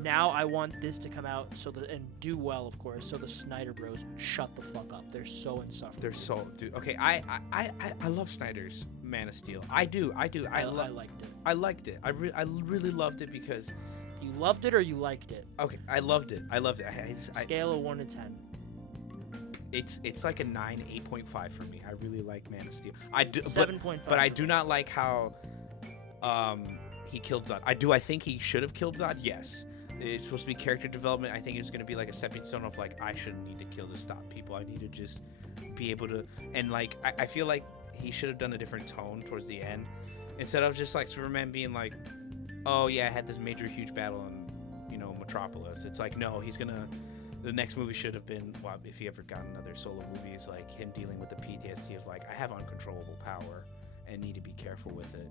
Now I want this to come out and do well, of course. So the Snyder Bros shut the fuck up. They're so insufferable. Dude. Okay. I love Snyder's Man of Steel. I do. I liked it. I liked it. I really loved it because... You loved it or you liked it? Okay, I loved it. Scale of 1 to 10. It's like a 9, 8.5 for me. I really like Man of Steel. I do 7.5. But I do not like how he killed Zod. I think he should have killed Zod. Yes. It's supposed to be character development. I think it's going to be like a stepping stone of I shouldn't need to kill to stop people. I need to just be able to... And I feel like he should have done a different tone towards the end. Instead of just Superman being oh yeah, I had this major huge battle in Metropolis. It's no, he's gonna. The next movie should have been, well, if he ever got another solo movie, is him dealing with the PTSD of I have uncontrollable power and need to be careful with it.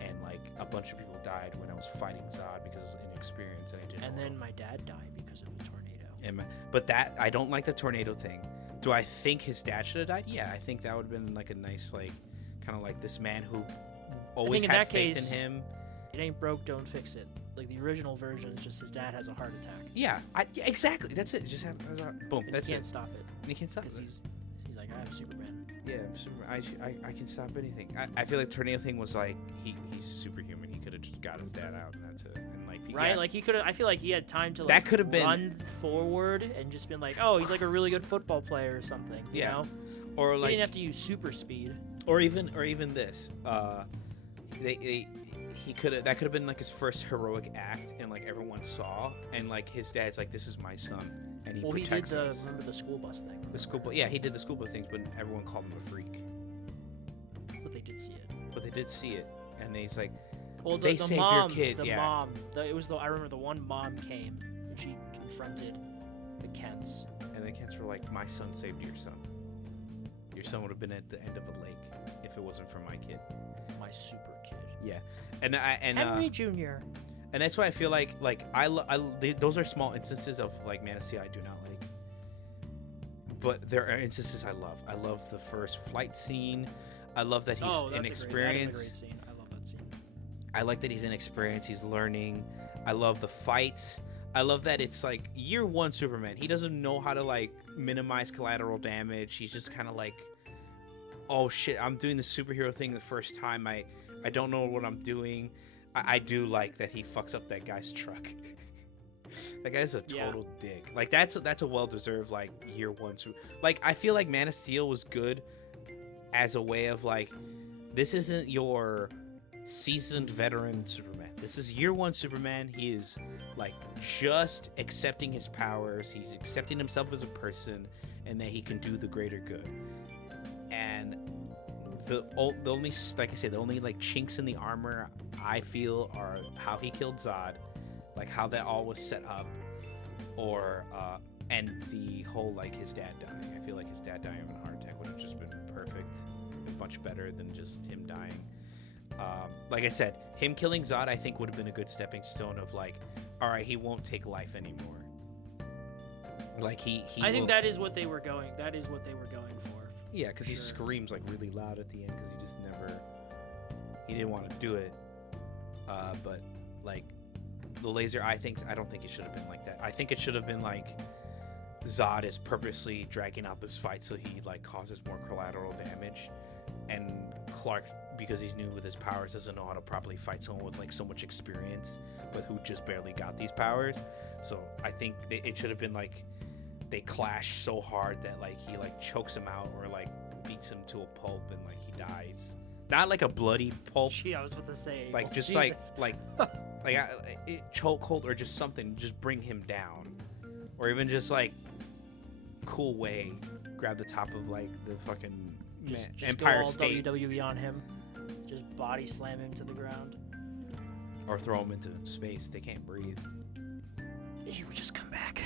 And a bunch of people died when I was fighting Zod because of inexperience, and I didn't. And then my dad died because of a tornado. But that I don't like the tornado thing. Do I think his dad should have died? Yeah, I think that would have been a nice kind of this man who always had faith in him. It ain't broke, don't fix it. The original version is just his dad has a heart attack. Yeah, exactly. That's it. Just have boom. And that's he it. Can't stop it. And he can't stop it. He's like, I'm Superman. Yeah, I'm Superman. I can stop anything. I feel like tornado thing was he's superhuman. He could have just got his dad out and that's it. And right, he could have. I feel like he had time to that could have been run forward and just been oh, he's a really good football player or something. You know? Or he didn't have to use super speed. Or even this. that could have been like his first heroic act, and like everyone saw, and like his dad's like, this is my son, and he protects us. Remember the school bus thing? The school bus, yeah, he did the school bus things, but everyone called him a freak. But they did see it. And he's like, well, they saved your kids. I remember the one mom came and she confronted the Kents. And the Kents were like, my son saved your son. Your son would have been at the end of a lake if it wasn't for my kid. My super kid. Yeah, and Henry Jr. And that's why I feel like those are small instances of like Man of Steel I do not like, but there are instances I love. I love the first flight scene. I love that he's inexperienced. That is a great scene. I love that scene. I like that he's inexperienced. He's learning. I love the fights. I love that it's like year one Superman. He doesn't know how to like minimize collateral damage. He's just kind of like, oh shit, I'm doing the superhero thing the first time. I don't know what I'm doing. I do like that he fucks up that guy's truck. That guy's a total dick. Like that's a well-deserved like year one. Like I feel like Man of Steel was good as a way of like, this isn't your seasoned veteran Superman. This is year one Superman. He is like just accepting his powers. He's accepting himself as a person, and that he can do the greater good. And the only, like I said, the only like chinks in the armor I feel are how he killed Zod, like how that all was set up, or and the whole like his dad dying. I feel like his dad dying of a heart attack would have just been perfect, and much better than just him dying. Like I said, him killing Zod I think would have been a good stepping stone of like, all right, he won't take life anymore. Like I think that is what they were going. That is what they were going for. Yeah, because he screams like really loud at the end because he didn't want to do it. But like the laser eye things, I don't think it should have been like that. I think it should have been like Zod is purposely dragging out this fight so he like causes more collateral damage, and Clark, because he's new with his powers, doesn't know how to properly fight someone with like so much experience, but who just barely got these powers. So I think it should have been like they clash so hard that like he like chokes him out or like beats him to a pulp and like he dies. Not like a bloody pulp. Gee, I was about to say. Like just Jesus. like chokehold or just something, just bring him down, or even just like cool way, grab the top of like the fucking just Empire go all State, WWE on him, just body slam him to the ground, or throw him into space. They can't breathe. He would just come back.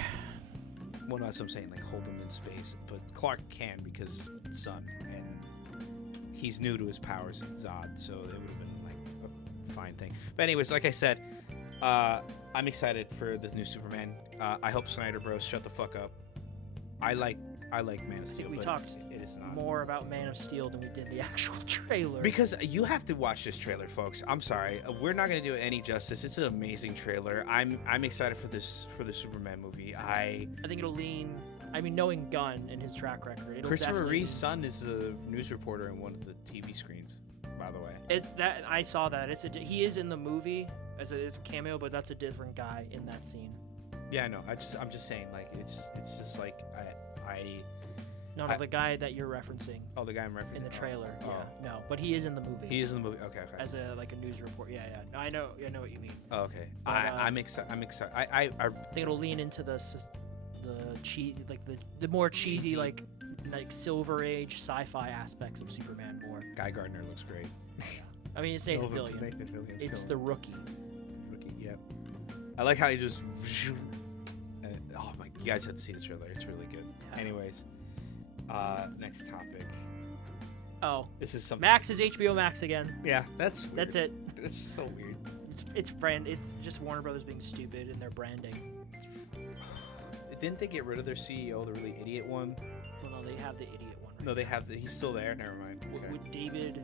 Well, not some saying like hold him in space, but Clark can because son, and he's new to his powers, Zod, so it would have been like a fine thing. But anyways, like I said, I'm excited for this new Superman. I hope Snyder Bros shut the fuck up. I like Man of Steel. We talked it is not more about Man of Steel than we did the actual trailer. Because you have to watch this trailer, folks. I'm sorry, we're not gonna do it any justice. It's an amazing trailer. I'm excited for the Superman movie. I think it'll lean. I mean, knowing Gunn and his track record, Christopher Reeve's son is a news reporter in one of the TV screens. By the way, it's that I saw that. He is in the movie as a cameo, but that's a different guy in that scene. Yeah, no, I'm just saying, like it's just like the guy that you're referencing. Oh, the guy I'm referencing in the trailer. Oh. Yeah, no, but he is in the movie. He is in the movie. Okay. As a news report. Yeah. No, I know what you mean. Oh, okay. But, I'm excited. I think it'll lean into the cheese, like the more cheesy like Silver Age sci-fi aspects of Superman more. Guy Gardner looks great. I mean, it's Nathan Fillion. It's the rookie. Yep. I like how he just. Oh my! You guys had to see the trailer. It's really good. Yeah. Anyways, next topic. Oh, this is something. Max is HBO Max again. Yeah, that's weird. That's it. It's so weird. It's just Warner Brothers being stupid in their branding. Didn't they get rid of their CEO, the really idiot one? Well, no, they have the idiot one. Right? No, they have he's still there. Never mind. Okay. With David,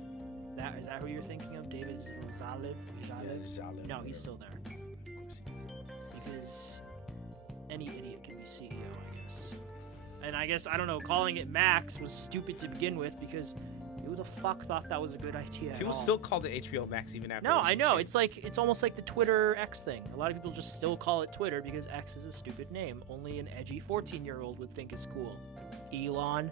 is that who you're thinking of? David Zalev? Yeah, Zalev. No, he's still there. Of course he is. Because any idiot can be CEO, I guess. And I guess, I don't know, calling it Max was stupid to begin with because who the fuck thought that was a good idea? He was still called the HBO Max even after. No, I know. It's almost like the Twitter X thing. A lot of people just still call it Twitter because X is a stupid name. Only an edgy 14-year-old would think is cool. Elon.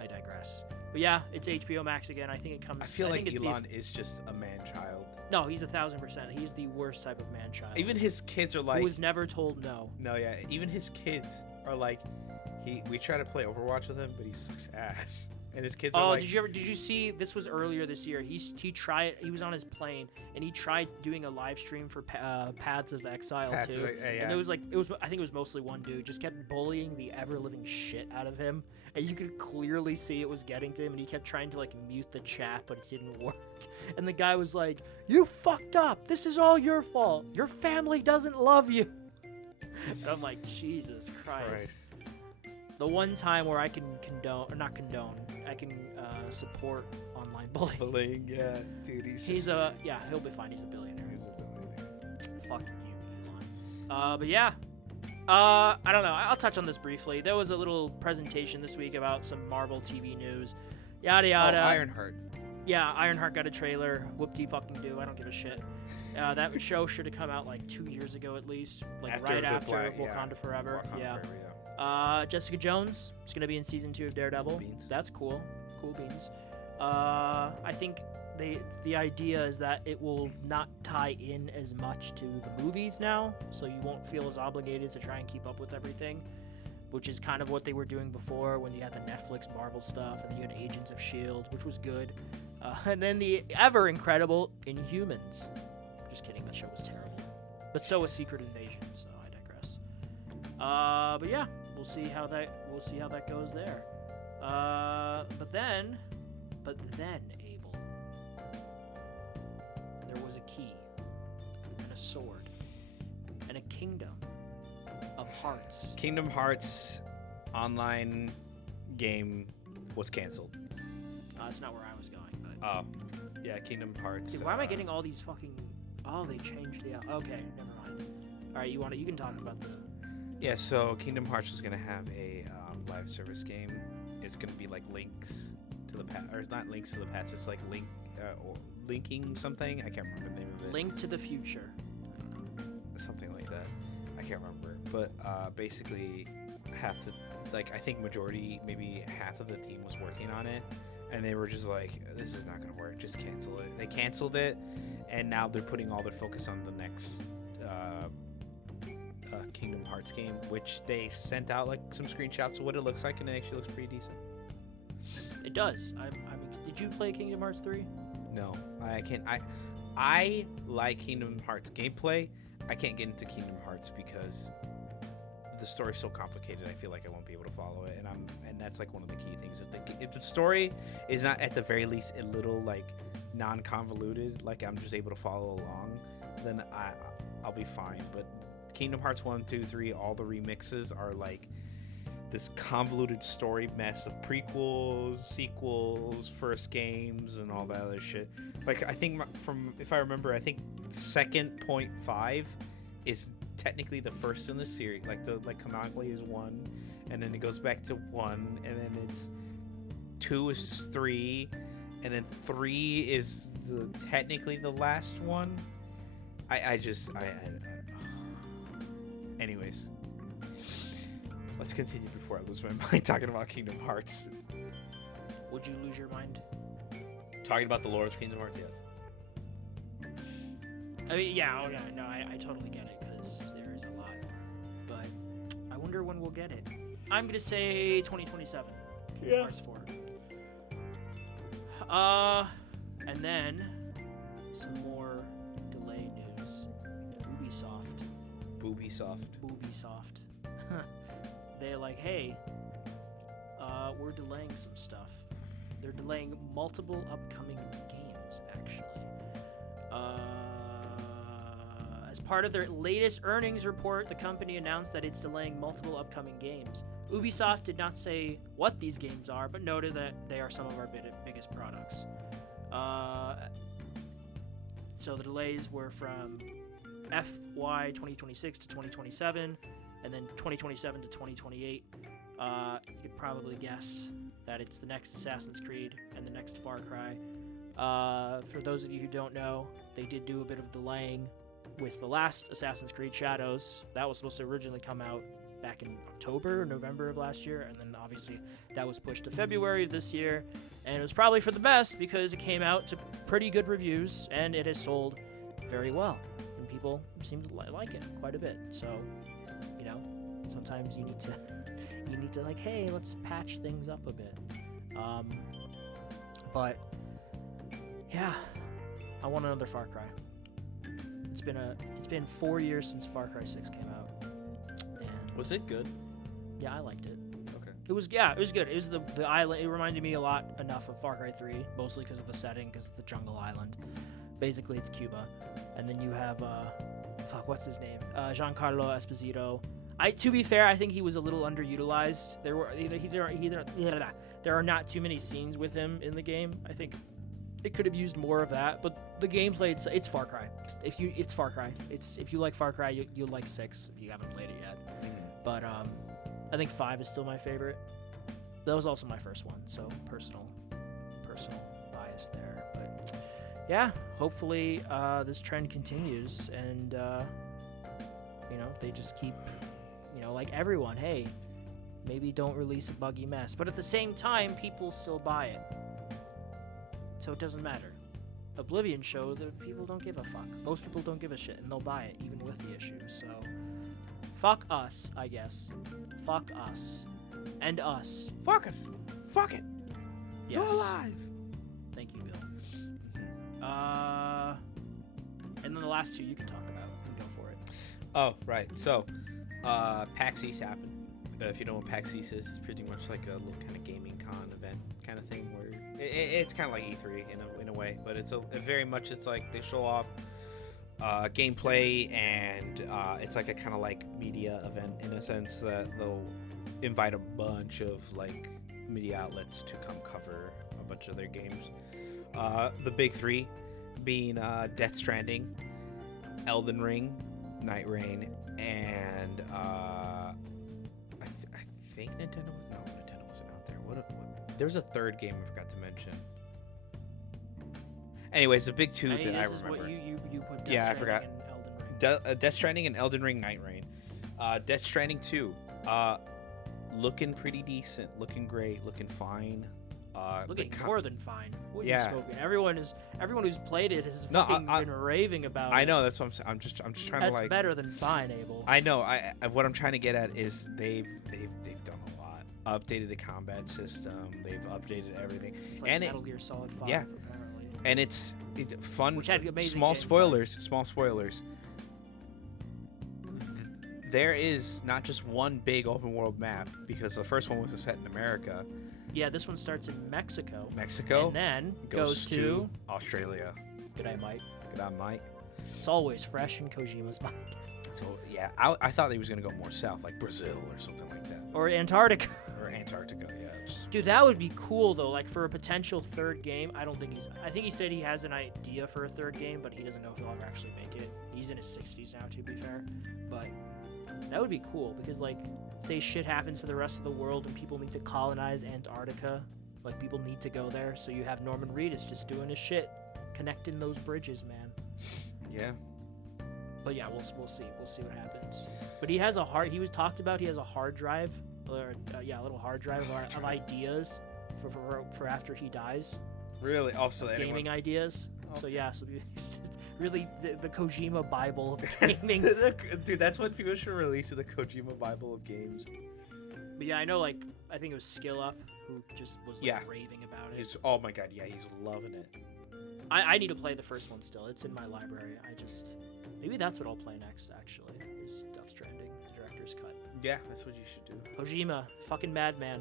I digress. But yeah, it's HBO Max again. I think it comes. I feel like Elon is just a man-child. No, he's 1,000%. He's the worst type of man-child. Even his kids are like. Who was never told no. No, yeah. Even his kids are like, we try to play Overwatch with him, but he sucks ass. And his kids are like. Did you see? This was earlier this year. He was on his plane and he tried doing a live stream for Paths of Exile too. And I think it was mostly one dude just kept bullying the ever living shit out of him, and you could clearly see it was getting to him. And he kept trying to like mute the chat, but it didn't work. And the guy was like, "You fucked up. This is all your fault. Your family doesn't love you." And I'm like, Jesus Christ. The one time where I can I can support online bullying. Bullying, yeah, dude. He'll be fine. He's a billionaire. Fuck you, Elon. But yeah, I don't know. I'll touch on this briefly. There was a little presentation this week about some Marvel TV news. Yada yada. Oh, Ironheart. Yeah, Ironheart got a trailer. Whoop-de fucking do. I don't give a shit. That show should have come out like 2 years ago at least, like right after Wakanda Forever. Jessica Jones is gonna be in season 2 of Daredevil. That's cool. Cool beans. I think the idea is that it will not tie in as much to the movies now, so you won't feel as obligated to try and keep up with everything, which is kind of what they were doing before when you had the Netflix Marvel stuff, and then you had Agents of S.H.I.E.L.D., which was good. And then the ever incredible Inhumans. Just kidding, that show was terrible. But so was Secret Invasion, so I digress. But yeah, we'll see how that goes there. But then, Abel, there was a key and a sword and a kingdom of hearts. Kingdom Hearts online game was canceled. That's not where I was going, but. Oh, yeah, Kingdom Hearts. Dude, why am I getting all these fucking? Oh, they changed the. Okay, never mind. All right, you can talk about the. Yeah, so Kingdom Hearts was gonna have a live service game. It's gonna be like links to the past, or it's not links to the past. It's like or linking something. I can't remember the name of it. Link to the Future. Something like that. I can't remember. But basically, I think majority, maybe half of the team was working on it, and they were just like, "This is not gonna work. Just cancel it." They canceled it, and now they're putting all their focus on the next Kingdom Hearts game, which they sent out like some screenshots of what it looks like, and it actually looks pretty decent. It does. Did you play Kingdom Hearts 3? No, I can't. I like Kingdom Hearts gameplay. I can't get into Kingdom Hearts because the story's so complicated. I feel like I won't be able to follow it, and that's like one of the key things. If the story is not at the very least a little like non-convoluted, like I'm just able to follow along, then I'll be fine. But Kingdom Hearts 1, 2, 3, all the remixes are like this convoluted story mess of prequels, sequels, first games, and all that other shit. Like I think if I remember, I think 2.5 is technically the first in the series. Like canonically is 1, and then it goes back to 1, and then it's 2 is 3, and then 3 is technically the last one. Anyways, let's continue before I lose my mind talking about Kingdom Hearts. Would you lose your mind? Talking about the lore of Kingdom Hearts, yes. I mean, yeah, no, I totally get it, because there is a lot. But I wonder when we'll get it. I'm going to say 2027. Kingdom Hearts 4. And then, some more delay news. Ubisoft. They're like, hey, we're delaying some stuff. They're delaying multiple upcoming games, actually. As part of their latest earnings report, the company announced that it's delaying multiple upcoming games. Ubisoft did not say what these games are, but noted that they are some of our biggest products. So the delays were from FY 2026 to 2027, and then 2027 to 2028. You could probably guess that it's the next Assassin's Creed and the next Far Cry. For those of you who don't know, they did do a bit of delaying with the last Assassin's Creed Shadows. That was supposed to originally come out back in October or November of last year, and then obviously that was pushed to February of this year, and it was probably for the best because it came out to pretty good reviews and it has sold very well, and people seem to like it quite a bit. So, you know, sometimes you need to like, hey, let's patch things up a bit. But yeah, I want another Far Cry. It's been 4 years since Far Cry 6 came out. And was it good? Yeah, I liked it. Okay. It was good. It was the island. It reminded me enough of Far Cry 3, mostly because of the setting, because it's a jungle island. Basically, it's Cuba, and then you have what's his name? Giancarlo Esposito. To be fair, I think he was a little underutilized. There are not too many scenes with him in the game. I think it could have used more of that, but the gameplay, it's Far Cry. It's Far Cry. If you like Far Cry, you'll like 6 if you haven't played it yet. But I think 5 is still my favorite. That was also my first one, so personal bias there. But yeah, hopefully this trend continues, and they just keep, like everyone, hey, maybe don't release a buggy mess, but at the same time, people still buy it, so it doesn't matter. Oblivion showed that people don't give a fuck. Most people don't give a shit, and they'll buy it even with the issues. So, fuck us, I guess. Fuck us, and us. Fuck us. Fuck it. Yes. Go alive. Thank you, Bill. And then the last 2 you can talk about. And go for it. Oh, right. So, PAX East happened. If you know what PAX East is, it's pretty much like a little kind of gaming con event kind of thing where it's kind of like E3 in a way, but it's it's like they show off gameplay, and it's like a kind of like media event in a sense that they'll invite a bunch of like media outlets to come cover a bunch of their games. The big 3 being Death Stranding, Elden Ring, Night Rain, and I think Nintendo wasn't out there. What there was a third game I forgot to mention. Anyways, the big 2 that I remember. What you put Death Stranding I forgot. And Elden Ring. Death Stranding and Elden Ring Night Rain. Death Stranding 2, looking pretty decent, looking great, looking fine. Looking more than fine. What are you smoking? Everyone who's played it has been raving about it. I know, that's what I'm just trying to like. That's better than fine, Abel. I know. What I'm trying to get at is they've done a lot. Updated the combat system. They've updated everything. It's like Metal Gear Solid 5, apparently. And it's fun. Which had amazing Small spoilers. There is not just one big open world map, because the first one was set in America. Yeah, this one starts in Mexico. And then goes to Australia. Good eye, Mike. Good eye, Mike. It's always fresh in Kojima's mind. So, yeah, I thought he was going to go more south, like Brazil or something like that. Or Antarctica. Yeah. Dude, that would be cool, though. Like, for a potential third game, I think he said he has an idea for a third game, but he doesn't know if he'll ever actually make it. He's in his 60s now, to be fair. But that would be cool, because, like, say shit happens to the rest of the world and people need to colonize Antarctica. Like, people need to go there, so you have Norman Reedus just doing his shit, connecting those bridges, man. Yeah. But yeah, we'll see. We'll see what happens. But he has he was talked about. He has a hard drive, or a little hard drive of ideas for after he dies. Really? Also, gaming ideas. Okay. So yeah, really the Kojima Bible of gaming. Dude, that's what people should release, the Kojima Bible of games. But yeah, I know. Like, I think it was Skill Up who just was raving about it. Oh my god, yeah, he's loving it. I need to play the first one still. It's in my library. Maybe that's what I'll play next, actually, is Death Stranding, the director's cut. Yeah, that's what you should do. Kojima, fucking madman.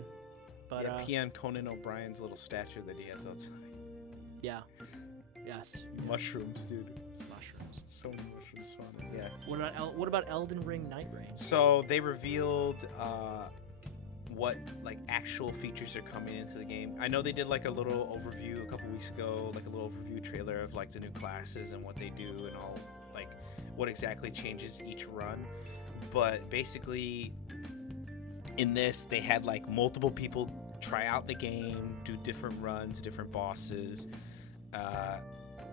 But, pee on Conan O'Brien's little statue that he has outside. Yeah. Yes. Mushrooms, dude. It's mushrooms. So many mushrooms on it. Yeah. What about Elden Ring Night Rain? So they revealed what like actual features are coming into the game. I know they did like a little overview a couple weeks ago, like a little overview trailer of like the new classes and what they do and all, like what exactly changes each run. But basically in this they had like multiple people try out the game, do different runs, different bosses,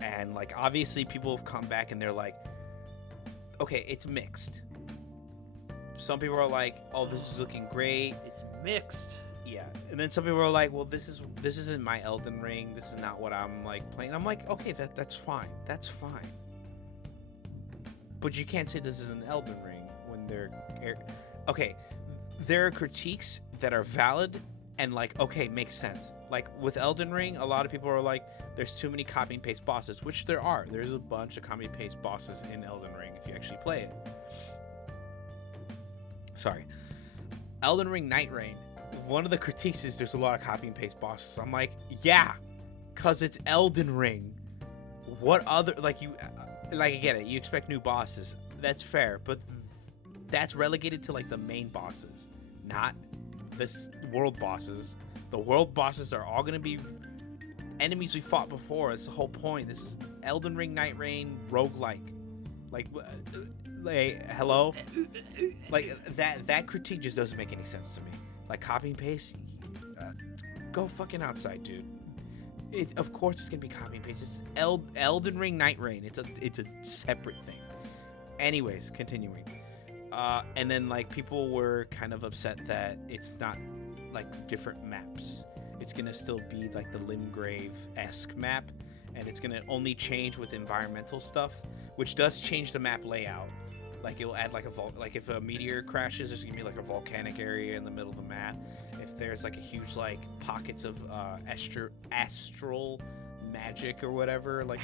and like obviously people have come back and they're like, okay, it's mixed. some people are like, oh, this is looking great. It's mixed. Yeah, and then some people are like, well, this isn't my Elden Ring. This is not what I'm like playing. I'm like, okay, that's fine. That's fine. But you can't say this is an Elden Ring when they're okay. There are critiques that are valid and like, okay, makes sense. Like with Elden Ring, a lot of people are like, there's too many copy and paste bosses, which there are. There's a bunch of copy and paste bosses in Elden Ring if you actually play it. Sorry. Elden Ring Night Rain. One of the critiques is there's a lot of copy and paste bosses. I'm like, yeah, because it's Elden Ring. What other, like I get it. You expect new bosses. That's fair. But that's relegated to like the main bosses, not the world bosses. The world bosses are all going to be enemies we fought before. That's the whole point. This is Elden Ring Night Rain roguelike. Like, hello? Like, that critique just doesn't make any sense to me. Like, copy and paste? Go fucking outside, dude. Of course it's gonna be copy and paste. It's Elden Ring Night Rain. It's a separate thing. Anyways, continuing. And then, like, people were kind of upset that it's not, like, different maps. It's gonna still be, like, the Limgrave-esque map. And it's gonna only change with environmental stuff, which does change the map layout. Like, it'll add, like, like, if a meteor crashes, there's gonna be, like, a volcanic area in the middle of the map. If there's, like, a huge, like, pockets of astral magic or whatever, like,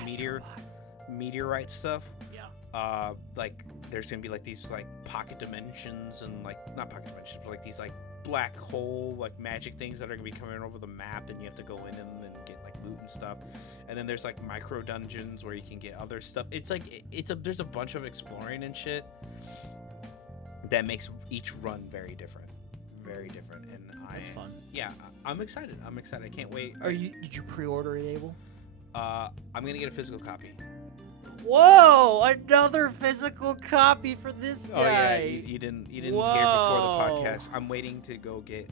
meteorite stuff. Yeah. Like, there's gonna be, like, these, like, pocket dimensions and, like, not pocket dimensions, but, like, these, like, black hole, like, magic things that are gonna be coming over the map, and you have to go in and get, like, loot and stuff. And then there's, like, micro dungeons where you can get other stuff. It's like there's a bunch of exploring and shit that makes each run very different, and that's fun. Yeah, I'm excited. I can't wait. Did you pre-order it, Abel? I'm gonna get a physical copy. Whoa! Another physical copy for this guy. Oh yeah, you didn't hear before the podcast. I'm waiting to go get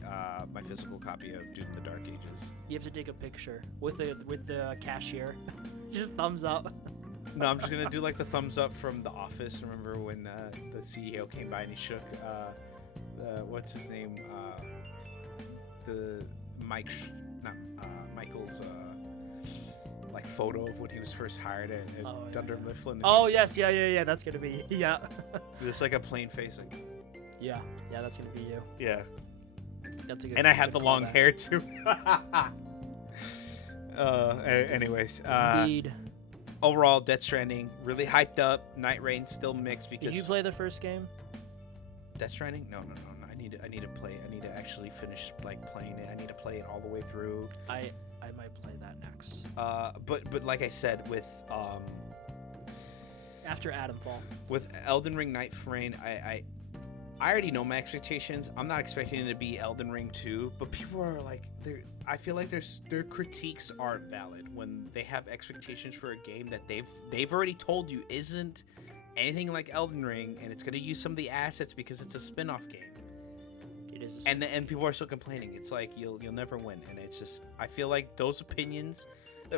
my physical copy of Dude in the Dark Ages. You have to take a picture with the cashier. Just thumbs up. No, I'm just gonna do like the thumbs up from The Office. Remember when the CEO came by and he shook what's his name? The Michael's like photo of when he was first hired at Dunder Mifflin. Oh yes, yeah. That's gonna be It's like a plain facing. Yeah, that's gonna be you. Yeah. And I had the long hair too. Anyways. Indeed. Overall, Death Stranding really hyped up. Night Rain still mixed because. Did you play the first game? Death Stranding? No. I need to play. I need to actually finish like playing it. I need to play it all the way through. I might play that next. But like I said, with after Adamfall. With Elden Ring Night Rain, I already know my expectations. I'm not expecting it to be Elden Ring 2, but people are like, I feel like their critiques aren't valid when they have expectations for a game that they've already told you isn't anything like Elden Ring, and it's gonna use some of the assets because it's a spin-off game. It is, and people are still complaining. It's like you'll never win, and it's just I feel like those opinions.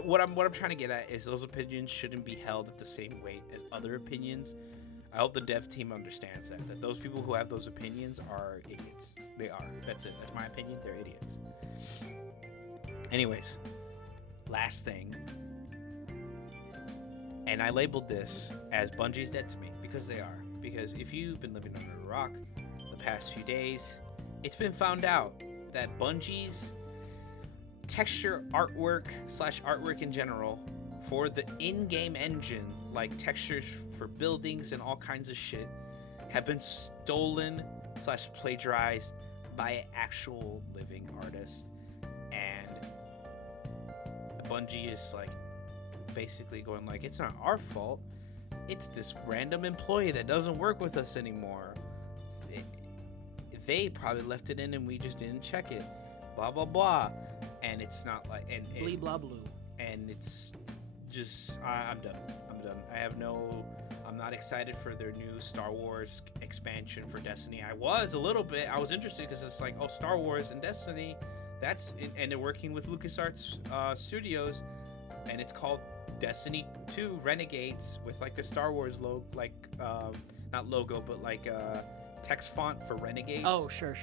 What I'm trying to get at is those opinions shouldn't be held at the same weight as other opinions. I hope the dev team understands that those people who have those opinions are idiots. They are. That's it. That's my opinion. They're idiots. Anyways, last thing, and I labeled this as Bungie's dead to me because they are. Because if you've been living under a rock the past few days, it's been found out that Bungie's texture artwork in general for the in-game engine, like textures for buildings and all kinds of shit, have been stolen / plagiarized by an actual living artist. And Bungie is like basically going like, it's not our fault, it's this random employee that doesn't work with us anymore. They probably left it in and we just didn't check it, blah blah blah. And it's not like blee blah blue. And it's just I'm done. I'm not excited for their new Star Wars expansion for Destiny. I was interested because it's like, oh, Star Wars and Destiny, and they're working with LucasArts Studios, and it's called Destiny 2 Renegades with like the Star Wars logo, like not logo, but like text font for Renegades. Oh, sure.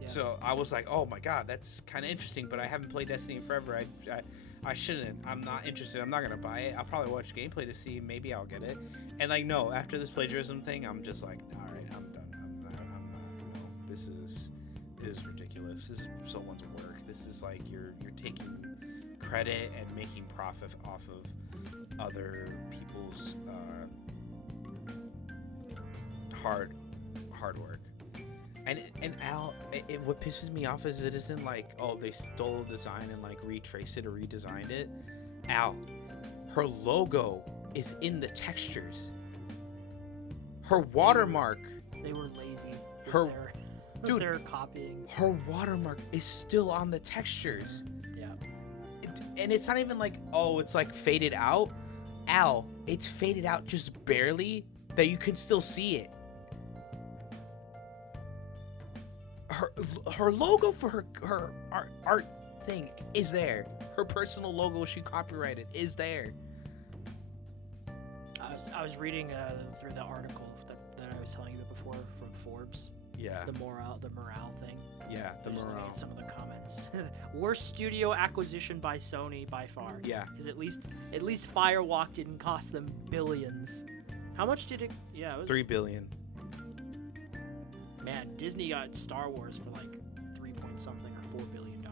Yeah. So I was like, oh my god, that's kind of interesting, but I haven't played Destiny in forever. I shouldn't. I'm not interested. I'm not gonna buy it. I'll probably watch gameplay to see. Maybe I'll get it. And like, no, after this plagiarism thing, I'm just like, all right, I'm done. I'm not. No, this is ridiculous. This is someone's work. This is like you're taking credit and making profit off of other people's hard work. And Al, what pisses me off is it isn't like, oh, they stole a design and like retraced it or redesigned it. Al, her logo is in the textures. Her watermark. They were lazy. Dude, they're copying. Her watermark is still on the textures. Yeah. And it's not even like, oh, it's like faded out. Al, it's faded out just barely that you can still see it. Her logo for her art thing is there. Her personal logo she copyrighted is there. I was reading through the article that I was telling you before from Forbes. Yeah. The morale thing. Yeah, the Just morale. looking at some of the comments. Worst studio acquisition by Sony by far. Yeah. Because at least Firewalk didn't cost them billions. How much did it? Yeah, it was $3 billion. Man, Disney got Star Wars for like 3 point something or $4 billion.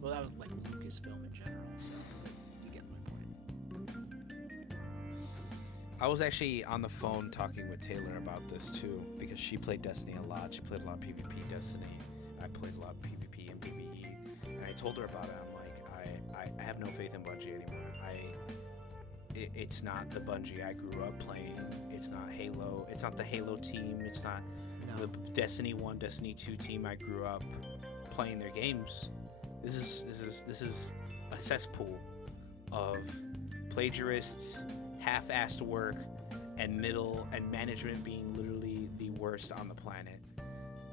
Well, that was like Lucasfilm in general, so you get my point. I was actually on the phone talking with Taylor about this too, because she played Destiny a lot. She played a lot of PvP Destiny. I played a lot of PvP and PvE, and I told her about it. I'm like, I have no faith in Bungie anymore. It's not the Bungie I grew up playing. It's not Halo. It's not the Halo team. It's not the Destiny 1, Destiny 2 team I grew up playing their games. This is a cesspool of plagiarists, half-assed work, and management being literally the worst on the planet.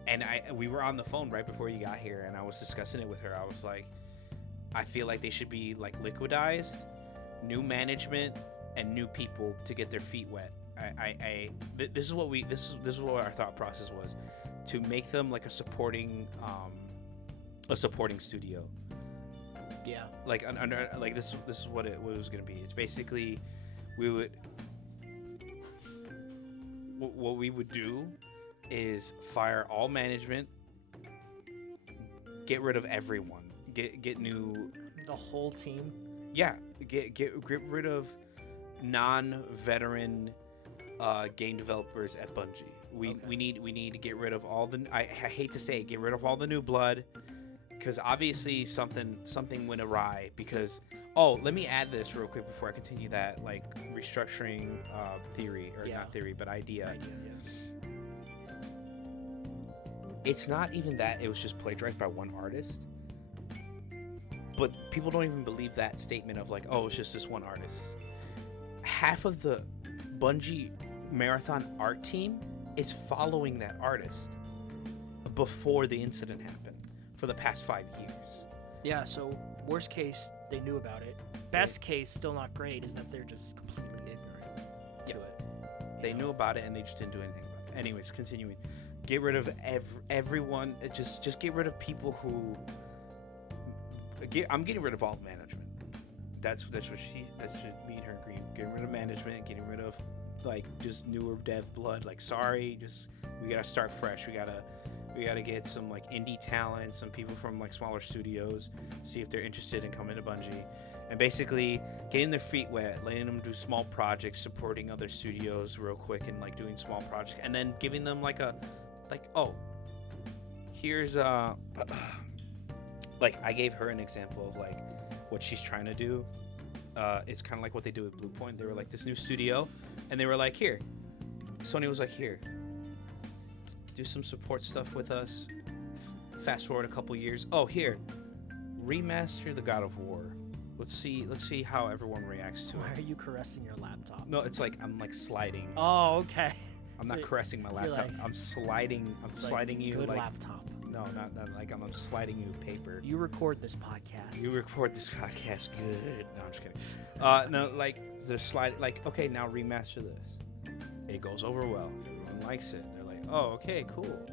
And we were on the phone right before you got here, and I was discussing it with her. I was like, I feel like they should be like liquidized, new management, and new people to get their feet wet. This is what our thought process was, to make them like a supporting studio. Yeah. Like this is what it was gonna be. It's basically what we would do is fire all management, get rid of everyone, get new. The whole team. Yeah, get rid of non-veteran game developers at Bungie. We need to get rid of all the. I hate to say it, get rid of all the new blood, because obviously something went awry. Because let me add this real quick before I continue that like restructuring theory, or not theory but idea. Yeah. It's not even that it was just plagiarized by one artist, but people don't even believe that statement of like, oh, it's just this one artist. Half of the Bungie Marathon art team is following that artist before the incident happened for the past 5 years. Yeah, so worst case, they knew about it. Best case, still not great, is that they're just completely ignorant to it. They knew about it and they just didn't do anything about it. Anyways, continuing. Get rid of everyone. Just get rid of people who... I'm getting rid of all management. That's what me and her agree. Getting rid of management, getting rid of like just newer dev blood. Like, sorry, we gotta start fresh. We gotta get some like indie talent, some people from like smaller studios, see if they're interested in coming to Bungie, and basically getting their feet wet, letting them do small projects, supporting other studios real quick, and like doing small projects, and then giving them here's like I gave her an example of like what she's trying to do. It's kind of like what they do with Blue Point. They were like this new studio, and they were like, here. Sony was like, here, do some support stuff with us. Fast forward a couple years. Oh, here, remaster the God of War. Let's see how everyone reacts to it. Why are you caressing your laptop? No, it's like I'm like sliding. Oh, okay. I'm not caressing my laptop. Like, I'm sliding. I'm sliding you good like laptop. No, not like I'm sliding you paper. You record this podcast. You record this podcast. Good. No, I'm just kidding. No, like the slide. Like, okay, now remaster this. It goes over well. Everyone likes it. They're like, oh, okay, cool.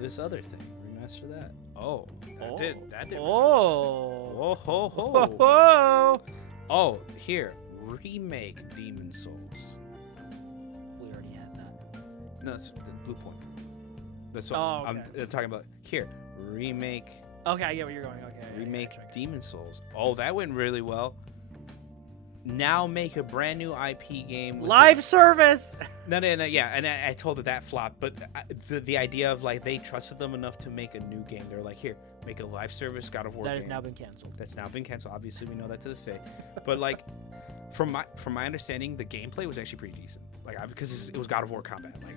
this other thing. Remaster that. Oh, that did. Oh. Ho ho. Whoa. Oh, here. Remake Demon Souls. We already had that. No, that's the Blue Point. That's what okay. I'm talking about. Here, remake. Okay, I get where you're going. Okay. Remake Demon Souls. Oh, that went really well. Now make a brand new IP game. Live service. No, yeah, and I told her that flopped, but the idea of like they trusted them enough to make a new game. They're like, here, make a live service God of War. That game. has now been canceled. That's now been canceled. Obviously, we know that to this day. But like, from my understanding, the gameplay was actually pretty decent. Like, because it was God of War combat, like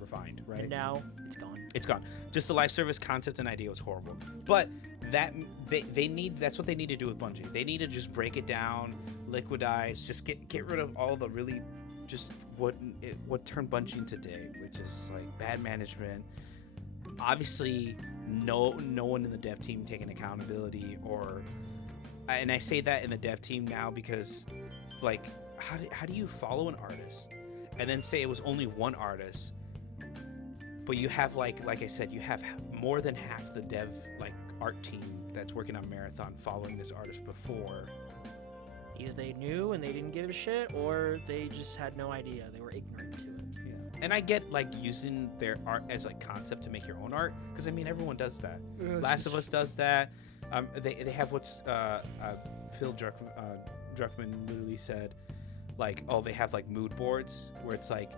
refined, right? And now it's gone. It's gone. Just the live service concept and idea was horrible. But that they need, that's what they need to do with Bungie. They need to just break it down, liquidize, just get rid of all the really just what turned Bungie into today, which is like bad management. Obviously, no one in the dev team taking accountability, and I say that in the dev team now because, like, how do you follow an artist and then say it was only one artist, but you have like I said, you have more than half the dev like art team that's working on Marathon following this artist before. Either they knew and they didn't give a shit, or they just had no idea. They were ignorant to it. Yeah. And I get like using their art as like concept to make your own art, because I mean everyone does that. Last of Us does that. They have what's Phil Druckmann literally said, like, oh, they have like mood boards where it's like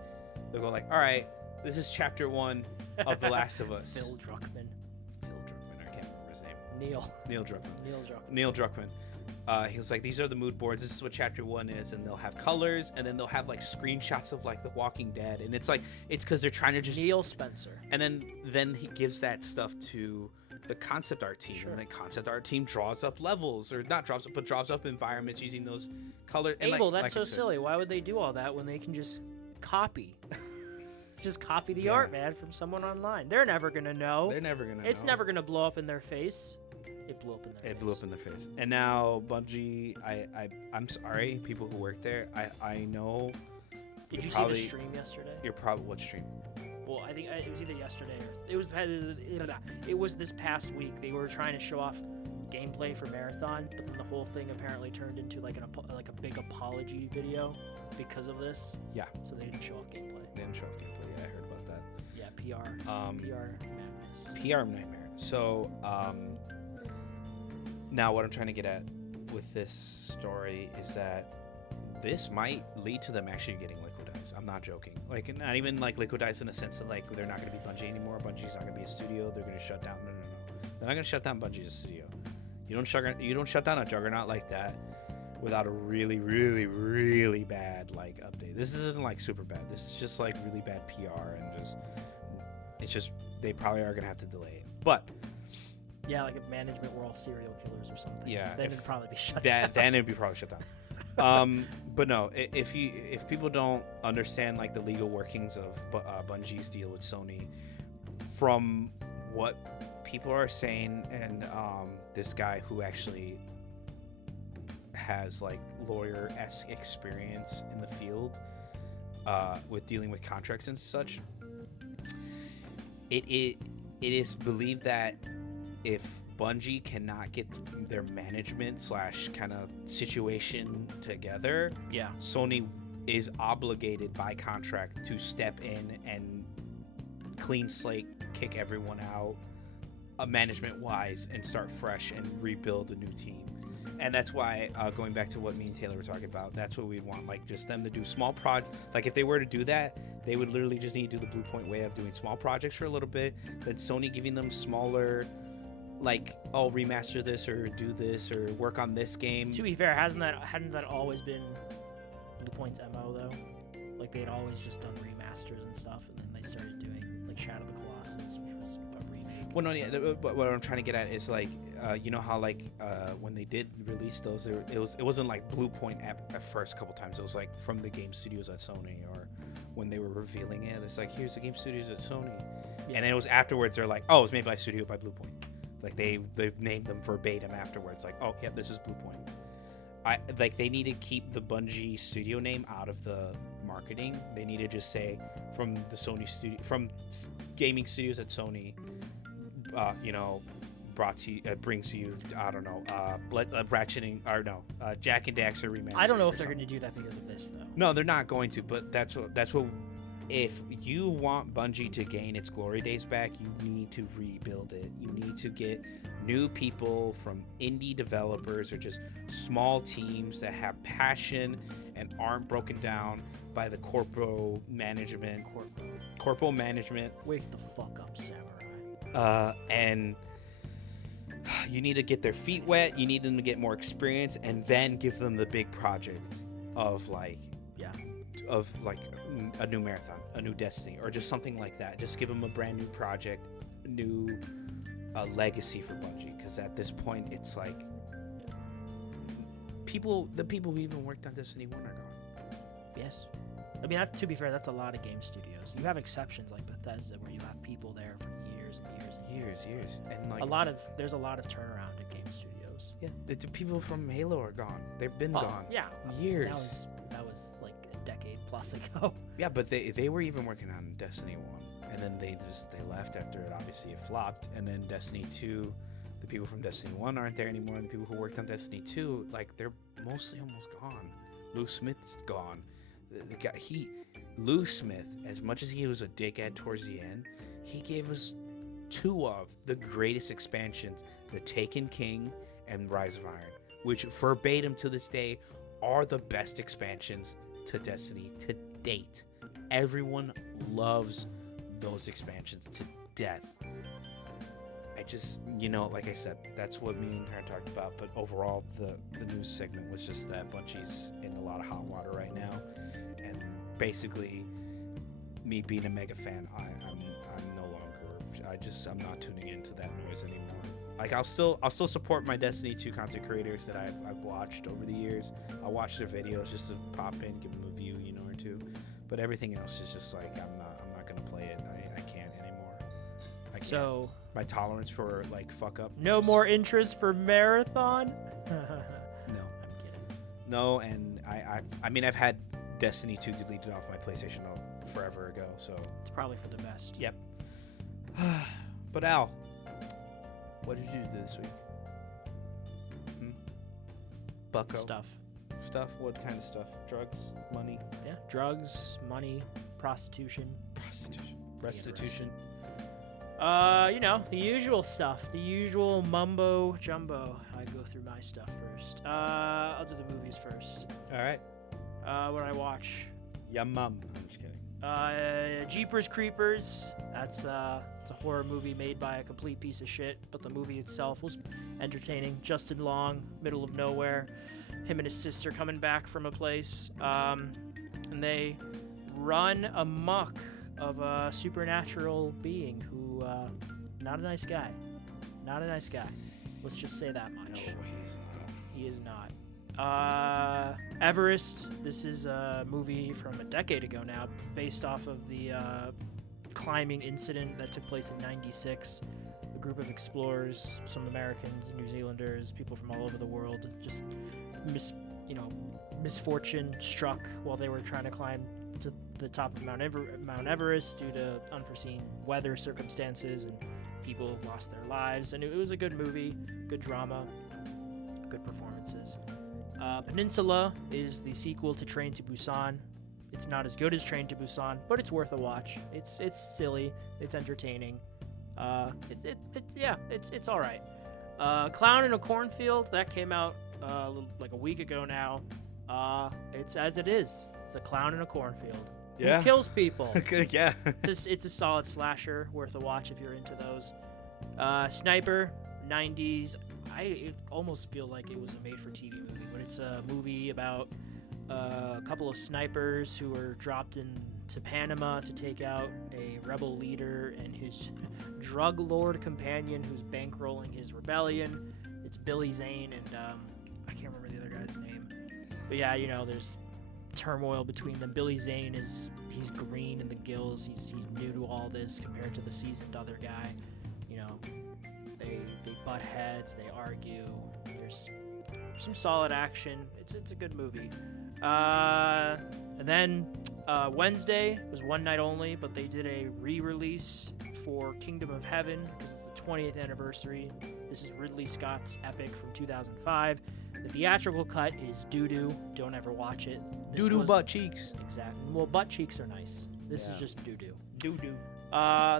they'll go like, all right, this is chapter 1 of The Last of Us. Phil Druckmann. I can't remember his name. Neil Druckmann. He was like, these are the mood boards. This is what chapter 1 is, and they'll have colors, and then they'll have like screenshots of like The Walking Dead, and it's like it's because they're trying to just Neil Spencer. And then he gives that stuff to the concept art team, and the concept art team draws up levels, or not draws up, but draws up environments using those colors. Abel, that's so silly. Why would they do all that when they can just copy? Just copy the art, man, from someone online. They're never gonna know. It's never gonna blow up in their face. It blew up in their face. And now Bungie, I'm sorry, people who work there. I know. Did you see the stream yesterday? What stream? Well, I think it was either yesterday or it was this past week. They were trying to show off gameplay for Marathon, but then the whole thing apparently turned into like a big apology video because of this. Yeah. So they didn't show off gameplay. Yeah, I heard about that. Yeah, PR madness. PR nightmare. So, now what I'm trying to get at with this story is that this might lead to them actually getting liquidized. I'm not joking. Like, not even like liquidized in the sense that like they're not going to be Bungie anymore. Bungie's not going to be a studio. They're going to shut down. No. They're not going to shut down Bungie as a studio. You don't shut down a juggernaut like that without a really, really, really bad like update. This isn't like super bad. This is just like really bad PR, and it's just they probably are going to have to delay it. But yeah, like if management were all serial killers or something. Yeah, then it'd probably be shut down. Then it'd be probably shut down. But no, if people don't understand like the legal workings of Bungie's deal with Sony, from what people are saying, and this guy who actually has like lawyer-esque experience in the field with dealing with contracts and such, it is believed that if Bungie cannot get their management / kind of situation together, Sony is obligated by contract to step in and clean slate, kick everyone out, management wise, and start fresh and rebuild a new team. And that's why, going back to what me and Taylor were talking about, that's what we'd want, like just them to do small like if they were to do that, they would literally just need to do the Blue Point way of doing small projects for a little bit, then Sony giving them smaller, like, oh, remaster this or do this or work on this game. To be fair, hadn't that always been Blue Point's MO though? Like they'd always just done remasters and stuff, and then they started doing like Shadow of the Colossus, which was a remake. Well, no, yeah. But what I'm trying to get at is like, you know how like when they did release those, it wasn't like Blue Point at first couple times. It was like from the game studios at Sony, or when they were revealing it, it's like, here's the game studios at Sony, and then it was afterwards they're like, oh, it was made by Studio by Blue Point. Like they've named them verbatim afterwards, like, oh, yeah, this is Blue Point. they need to keep the Bungie studio name out of the marketing. They need to just say from the Sony studio, from gaming studios at Sony, brought to you, brings you, I don't know, ratcheting or no, Jack and Daxter remastered. I don't know if they're going to do that because of this though. No, they're not going to. But that's what. If you want Bungie to gain its glory days back, you need to rebuild it. You need to get new people from indie developers or just small teams that have passion and aren't broken down by the corporal management. Corporal management. Wake the fuck up, Samurai. And you need to get their feet wet. You need them to get more experience, and then give them the big project of a new Marathon, a new Destiny, or just something like that. Just give them a brand new project, new legacy for Bungie. Because at this point, it's like the people who even worked on Destiny 1 are gone. Yes. I mean, to be fair, that's a lot of game studios. You have exceptions like Bethesda where you have people there for years and years and years. And like there's a lot of turnaround at game studios. Yeah, the people from Halo are gone. They've been gone. Yeah, years. That was like a decade plus ago. Yeah, but they were even working on Destiny 1, and then they left after it obviously it flopped, and then Destiny 2, the people from Destiny 1 aren't there anymore, and the people who worked on Destiny 2, like, they're mostly almost gone. Lou Smith's gone. The guy, Lou Smith, as much as he was a dickhead towards the end, he gave us two of the greatest expansions, the Taken King and Rise of Iron, which verbatim to this day are the best expansions to Destiny to date. Everyone loves those expansions to death. I just, like I said, that's what me and her talked about. But overall, the news segment was just that Bungie's in a lot of hot water right now, and basically, me being a mega fan, I'm no longer. I'm not tuning into that noise anymore. Like I'll still support my Destiny 2 content creators that I've watched over the years. I'll watch their videos just to pop in, give them a view, or two. But everything else is just like I'm not gonna play it. I can't anymore. I can't. So my tolerance for like fuck up. No more interest for Marathon? No. I'm kidding. No, and I mean I've had Destiny 2 deleted off my PlayStation forever ago, so it's probably for the best. Yep. But Al, what did you do this week? Bucko. Stuff. What kind of stuff? Drugs? Money? Yeah, drugs, money, prostitution. Restitution. The usual stuff. The usual mumbo jumbo. I go through my stuff first. I'll do the movies first. All right. What did I watch? Yeah, mum. I'm just kidding. Jeepers Creepers. It's a horror movie made by a complete piece of shit, but the movie itself was entertaining. Justin Long, middle of nowhere, him and his sister coming back from a place, and they run amok of a supernatural being who, not a nice guy. Let's just say that much. No, he's not. He is not. Everest. This is a movie from a decade ago now, based off of the climbing incident that took place in '96. A group of explorers, some Americans, New Zealanders, people from all over the world, just misfortune struck while they were trying to climb to the top of Mount Everest due to unforeseen weather circumstances, and people lost their lives. And it was a good movie, good drama, good performances. Peninsula is the sequel to Train to Busan. It's not as good as Train to Busan, but it's worth a watch. It's silly, it's entertaining. It's all right. Clown in a Cornfield, that came out like a week ago now. It's as it is. It's a clown in a cornfield. Yeah. Who kills people. Yeah. It's a solid slasher, worth a watch if you're into those. Sniper, 90s. I almost feel like it was a made-for-TV movie, but it's a movie about a couple of snipers who were dropped into Panama to take out a rebel leader and his drug lord companion who's bankrolling his rebellion. It's Billy Zane and I can't remember the other guy's name. But yeah, there's turmoil between them. Billy Zane he's green in the gills. He's new to all this compared to the seasoned other guy. They butt heads, they argue. There's some solid action. It's a good movie. And then Wednesday was one night only, but they did a re-release for Kingdom of Heaven because it's the 20th anniversary. This is Ridley Scott's epic from 2005. The theatrical cut is doo-doo. Don't ever watch it. Doo-doo butt cheeks. Exactly. Well, butt cheeks are nice. This is just doo-doo. Doo-doo.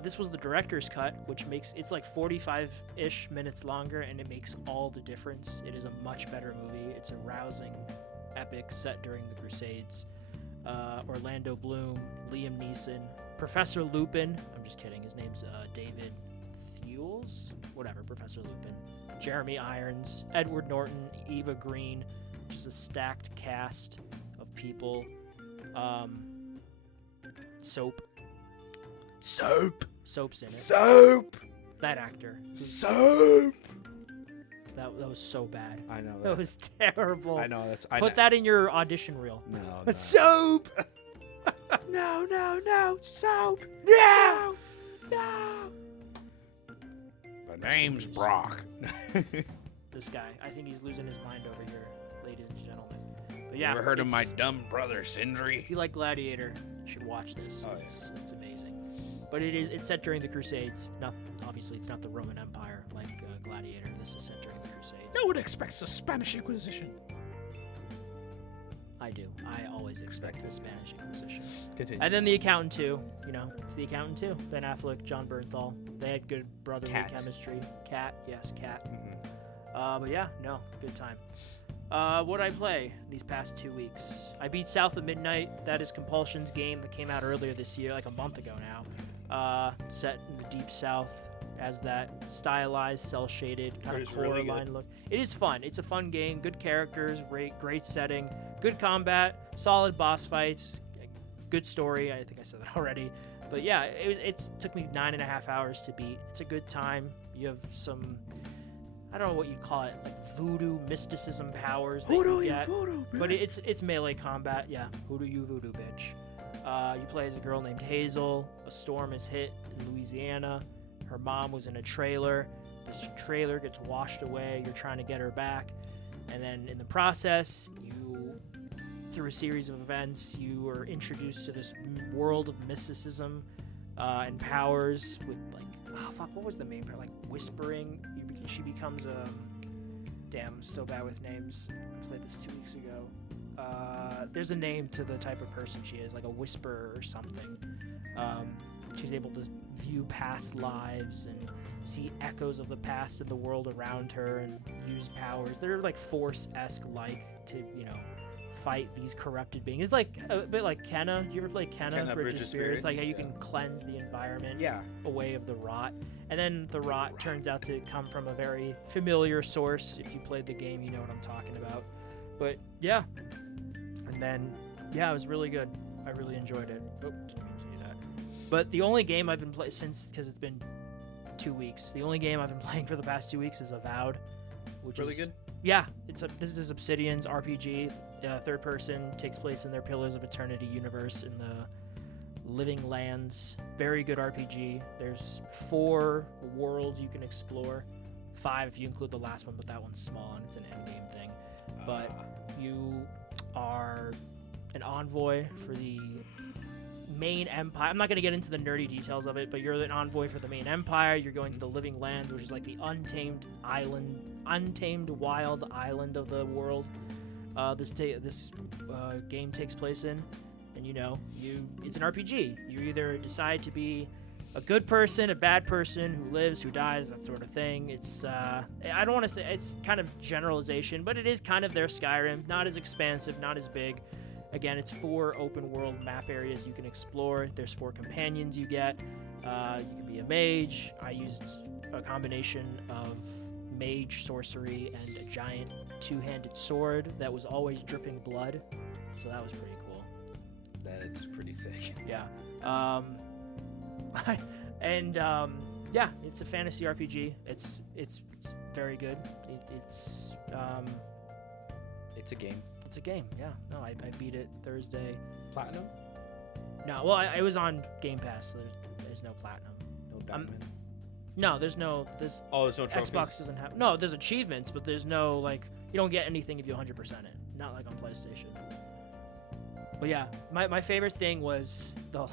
This was the director's cut, which makes it's like 45-ish minutes longer, and it makes all the difference. It is a much better movie. It's a rousing epic set during the Crusades. Orlando Bloom, Liam Neeson, Professor Lupin. I'm just kidding. His name's David Thewlis? Whatever, Professor Lupin. Jeremy Irons, Edward Norton, Eva Green. Just a stacked cast of people. Soap. Soap's in it. Soap. That actor. Soap. That was so bad. I know That was terrible. I know that's. Put that in your audition reel. No. Soap. No. Soap. No. The name's Brock. This guy. I think he's losing his mind over here, ladies and gentlemen. But yeah. Ever heard of my dumb brother Sindri? If you like Gladiator, you should watch this. Oh, it's amazing. But it's set during the Crusades. Obviously, it's not the Roman Empire like Gladiator. This is set during the Crusades. No one expects the Spanish Inquisition. I do. I always expect the Spanish Inquisition. Continue. And then The Accountant 2. It's The Accountant 2. Ben Affleck, John Bernthal. They had good brotherly chemistry. Cat. Yes, Cat. Mm-hmm. But yeah, no, good time. What'd I play these past 2 weeks? I beat South of Midnight. That is Compulsion's game that came out earlier this year, like a month ago now. Set in the Deep South as that stylized, cel-shaded kind of Coraline look. It is fun. It's a fun game. Good characters, great setting, good combat, solid boss fights, good story. I think I said that already. But yeah, it took me 9.5 hours to beat. It's a good time. You have some, I don't know what you'd call it, like voodoo mysticism powers that you get. Voodoo, but it's melee combat. Yeah, hoodoo you voodoo bitch. You play as a girl named Hazel. A storm is hit in Louisiana. Her mom was in a trailer. This trailer gets washed away. You're trying to get her back. And then in the process, through a series of events, you are introduced to this world of mysticism and powers with what was the main part? Like whispering. She becomes damn, I'm so bad with names. I played this 2 weeks ago. There's a name to the type of person she is, like a whisperer or something. She's able to view past lives and see echoes of the past in the world around her and use powers. They're like Force-esque to, fight these corrupted beings. It's like a bit like Kenna. Do you ever play Kenna Bridge of Spirits? Like how you can cleanse the environment away of the rot. And then the rot turns out to come from a very familiar source. If you played the game, you know what I'm talking about. But yeah. And then, yeah, it was really good. I really enjoyed it. Oh, didn't mean to do that. But the only game I've been playing since, because it's been 2 weeks, the only game I've been playing for the past 2 weeks is Avowed, which really is good. Yeah, this is Obsidian's RPG. Third person, takes place in their Pillars of Eternity universe in the Living Lands. Very good RPG. There's 4 worlds you can explore. 5 if you include the last one, but that one's small and it's an endgame thing. But you are an envoy for the main empire. I'm not going to get into the nerdy details of it, but you're an envoy for the main empire. You're going to the Living Lands, which is like the untamed wild island of the world this game takes place in. And it's an RPG. You either decide to be a good person, a bad person, who lives, who dies, that sort of thing. It's I don't want to say, it's kind of generalization, but it is kind of their Skyrim. Not as expansive, not as big. Again, it's 4 open world map areas you can explore. There's 4 companions you get. You can be a mage. I used a combination of mage, sorcery, and a giant 2-handed sword that was always dripping blood. So that was pretty cool. That is pretty sick. Yeah. Yeah, it's a fantasy RPG. It's very good. It's a game. It's a game, yeah. No, I beat it Thursday. Platinum? No, well, it was on Game Pass, so there's no platinum. No diamond? No, there's no. There's no trophies? Xbox doesn't have. No, there's achievements, but there's no like. You don't get anything if you 100% it. Not like on PlayStation. But yeah, my favorite thing was the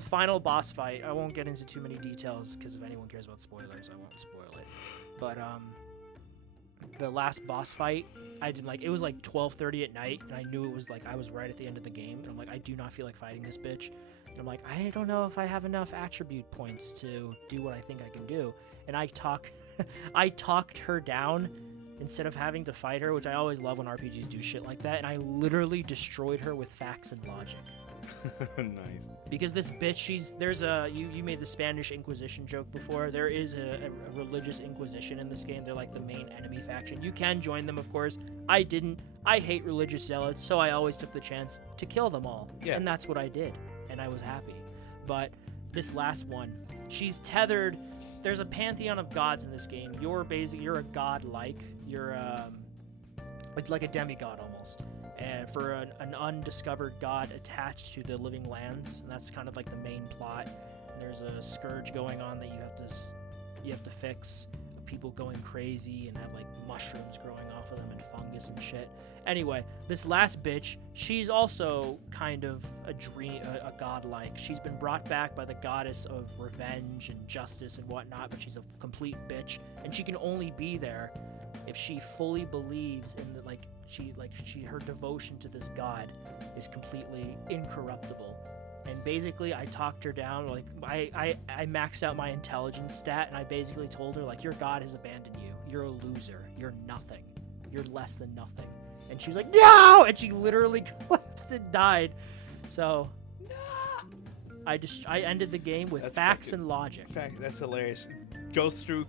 final boss fight. I won't get into too many details because if anyone cares about spoilers, I won't spoil it. But the last boss fight, I did like it was like 12:30 at night, and I knew it was like I was right at the end of the game, and I'm like, I do not feel like fighting this bitch. And I'm like, I don't know if I have enough attribute points to do what I think I can do. And I talked her down instead of having to fight her, which I always love when RPGs do shit like that. And I literally destroyed her with facts and logic. Nice. Because this bitch, you made the Spanish Inquisition joke before. There is a religious Inquisition in this game. They're like the main enemy faction. You can join them, of course. I didn't. I hate religious zealots, so I always took the chance to kill them all. Yeah. And that's what I did. And I was happy. But this last one, she's tethered. There's a pantheon of gods in this game. You're a god-like. You're like a demigod almost. And for an undiscovered god attached to the living lands, and that's kind of like the main plot. And there's a scourge going on that you have to fix. People going crazy and have like mushrooms growing off of them and fungus and shit. Anyway, this last bitch, she's also kind of a godlike. She's been brought back by the goddess of revenge and justice and whatnot, but she's a complete bitch, and she can only be there if she fully believes in her devotion to this god is completely incorruptible. And basically, I talked her down. Like I maxed out my intelligence stat, and I basically told her like, your god has abandoned you. You're a loser. You're nothing. You're less than nothing. And she was like, no! And she literally collapsed and died. So I ended the game with facts and logic. That's hilarious. Goes through,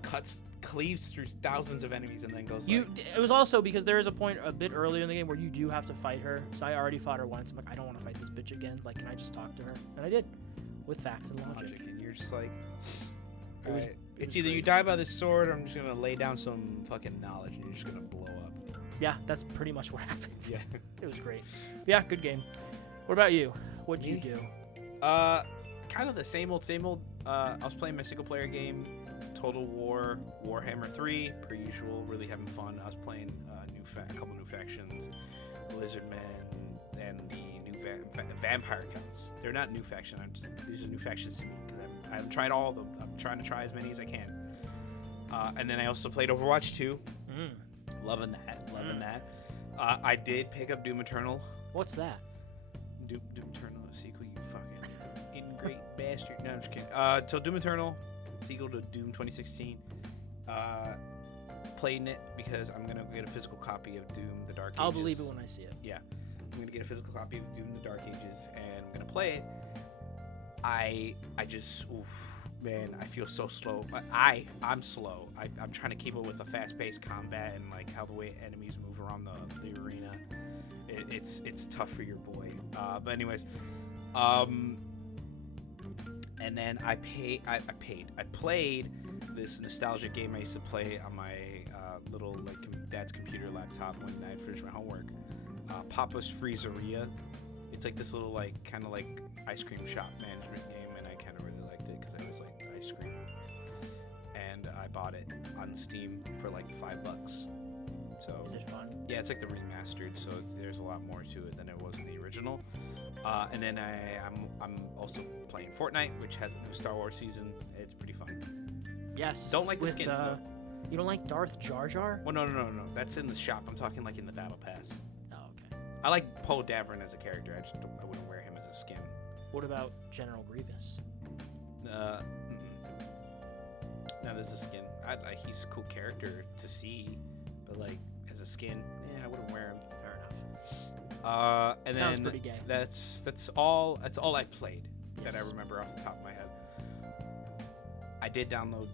cleaves through thousands of enemies, and then goes. It was also because there is a point a bit earlier in the game where you do have to fight her. So I already fought her once. I'm like, I don't want to fight this bitch again. Like, can I just talk to her? And I did, with facts and logic. And you're just like, it's either you die by the sword, or I'm just gonna lay down some fucking knowledge, and you're just gonna blow up. Yeah, that's pretty much what happened. Yeah, it was great. Yeah, good game. What about you? What'd you do? Kind of the same old. I was playing my single player game. Total War, Warhammer 3, per usual, really having fun. I was playing a couple new factions, Lizardmen, and the new Vampire Counts. They're not new factions. These are new factions to me because I haven't tried all of them. I'm trying to try as many as I can. And then I also played Overwatch 2. Loving that. I did pick up Doom Eternal. What's that? Doom Eternal, a sequel, you fucking ingrate bastard. No, I'm just kidding. So Doom Eternal, sequel to Doom 2016. Playing it because I'm gonna get a physical copy of Doom: The Dark Ages. I'll believe it when I see it. Yeah, I'm gonna get a physical copy of Doom: The Dark Ages, and I'm gonna play it. I just, man, I feel so slow. I'm slow. I'm trying to keep up with the fast-paced combat and like how the way enemies move around the arena. It's tough for your boy. But anyways, and then I played this nostalgic game I used to play on my little like dad's computer laptop when I had finished my homework. Papa's Freezeria. It's like this little like kind of like ice cream shop management game, and I kind of really liked it because I always liked ice cream. And I bought it on Steam for like $5. So is it fun? Yeah, it's like the remastered, so there's a lot more to it than it was in the original. And then I'm also playing Fortnite, which has a new Star Wars season. It's pretty fun. Yes. Don't like the skins though. You don't like Darth Jar Jar? Well, no. That's in the shop. I'm talking like in the battle pass. Oh, okay. I like Poe Dameron as a character. I wouldn't wear him as a skin. What about General Grievous? Not as a skin. He's a cool character to see, but like as a skin, I wouldn't wear him. Fair enough. And Sounds then pretty gay. That's all I played. Yes. That I remember off the top of my head. I did download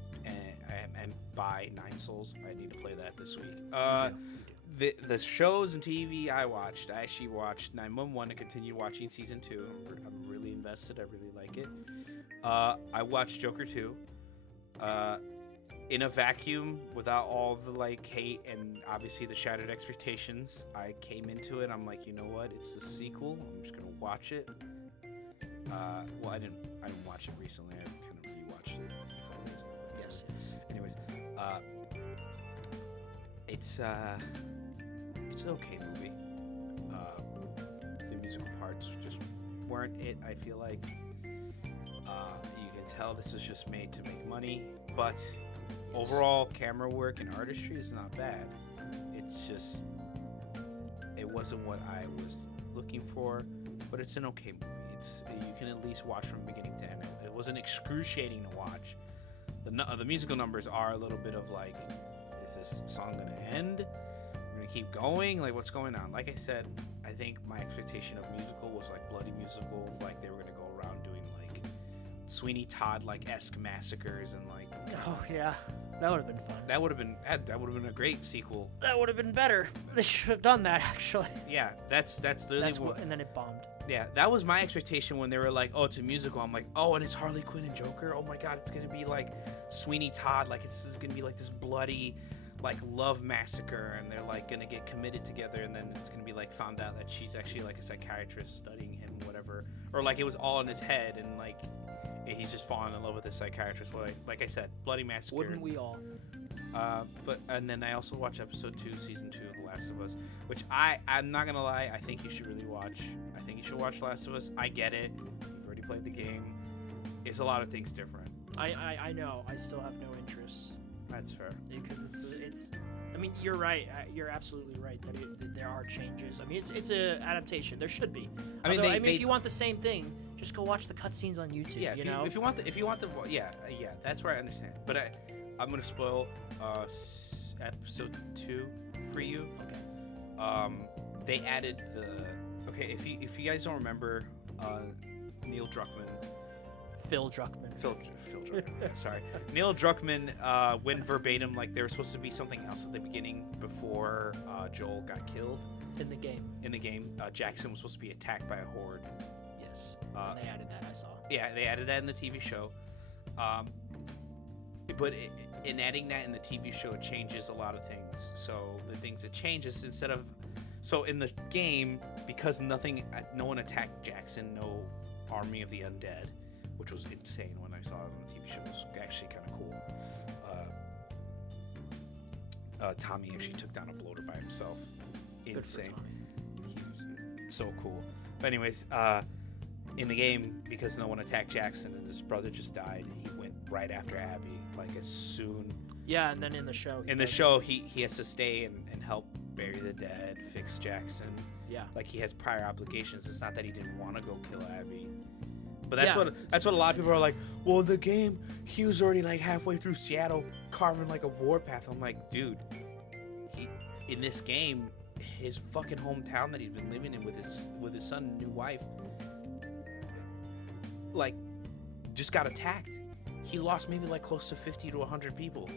and buy 9 Souls. I need to play that this week. You do. The shows and TV I watched. I actually watched 911 and continued watching season 2. I'm really invested. I really like it. I watched Joker 2. In a vacuum, without all the like hate and obviously the shattered expectations, I came into it. I'm like, you know what? It's the sequel. I'm just gonna watch it. Well, I didn't watch it recently. I kind of rewatched it. Yes. Anyways, it's an okay movie. The musical parts just weren't it. I feel like you can tell this is just made to make money, but overall camera work and artistry is not bad. It's just it wasn't what I was looking for, but it's an okay movie. You can at least watch from beginning to end. It wasn't excruciating to watch. The musical numbers are a little bit of like, is this song gonna end? We're gonna keep going? Like, what's going on? Like I said, I think my expectation of musical was like bloody musical, like they were gonna go around doing like Sweeney Todd like esque massacres and like. Oh yeah, that would have been fun. That would have been a great sequel. That would have been better. They should have done that actually. Yeah, that's literally what. And then it bombed. Yeah, that was my expectation when they were like, "Oh, it's a musical." I'm like, "Oh, and it's Harley Quinn and Joker. Oh my God, it's gonna be like Sweeney Todd. Like this is gonna be like this bloody, like love massacre, and they're like gonna get committed together, and then it's gonna be like found out that she's actually like a psychiatrist studying him, whatever, or like it was all in his head, and like he's just falling in love with this psychiatrist. Like I said, bloody massacre. Wouldn't we all? And then I also watched episode 2, season 2 of The Last of Us, which I'm not gonna lie, I think you should really watch. I think you should watch The Last of Us. I get it. You've already played the game. It's a lot of things different. I know. I still have no interest. That's fair. Because it's. I mean, you're right. You're absolutely right that there are changes. I mean, it's an adaptation. There should be. I mean, if you want the same thing, just go watch the cutscenes on YouTube. Yeah. If you want to, yeah. That's where I understand. But I'm gonna spoil episode 2 for you. Okay. They added if you guys don't remember, Neil Druckmann. Phil Druckmann. Phil Druckmann. Sorry. Neil Druckmann went verbatim like there was supposed to be something else at the beginning before Joel got killed. In the game. In the game, Jackson was supposed to be attacked by a horde. Yes. And they added that, I saw. Yeah, they added that in the TV show. But in adding that in the TV show, it changes a lot of things. So the things it changes so in the game, because no one attacked Jackson, no army of the undead, which was insane when I saw it on the TV show. It was actually kind of cool. Tommy actually took down a bloater by himself. Insane. He was so cool. But anyways, in the game, because no one attacked Jackson and his brother just died, he went right after Abby, like as soon. Yeah, and then in the show. He has to stay and help bury the dead, fix Jackson. Yeah. Like he has prior obligations. It's not that he didn't want to go kill Abby. But that's what a lot of people are like. Well, in the game, he was already like halfway through Seattle, carving like a warpath. I'm like, dude, in this game, his fucking hometown that he's been living in with his son and new wife, like, just got attacked. He lost maybe like close to 50 to 100 people.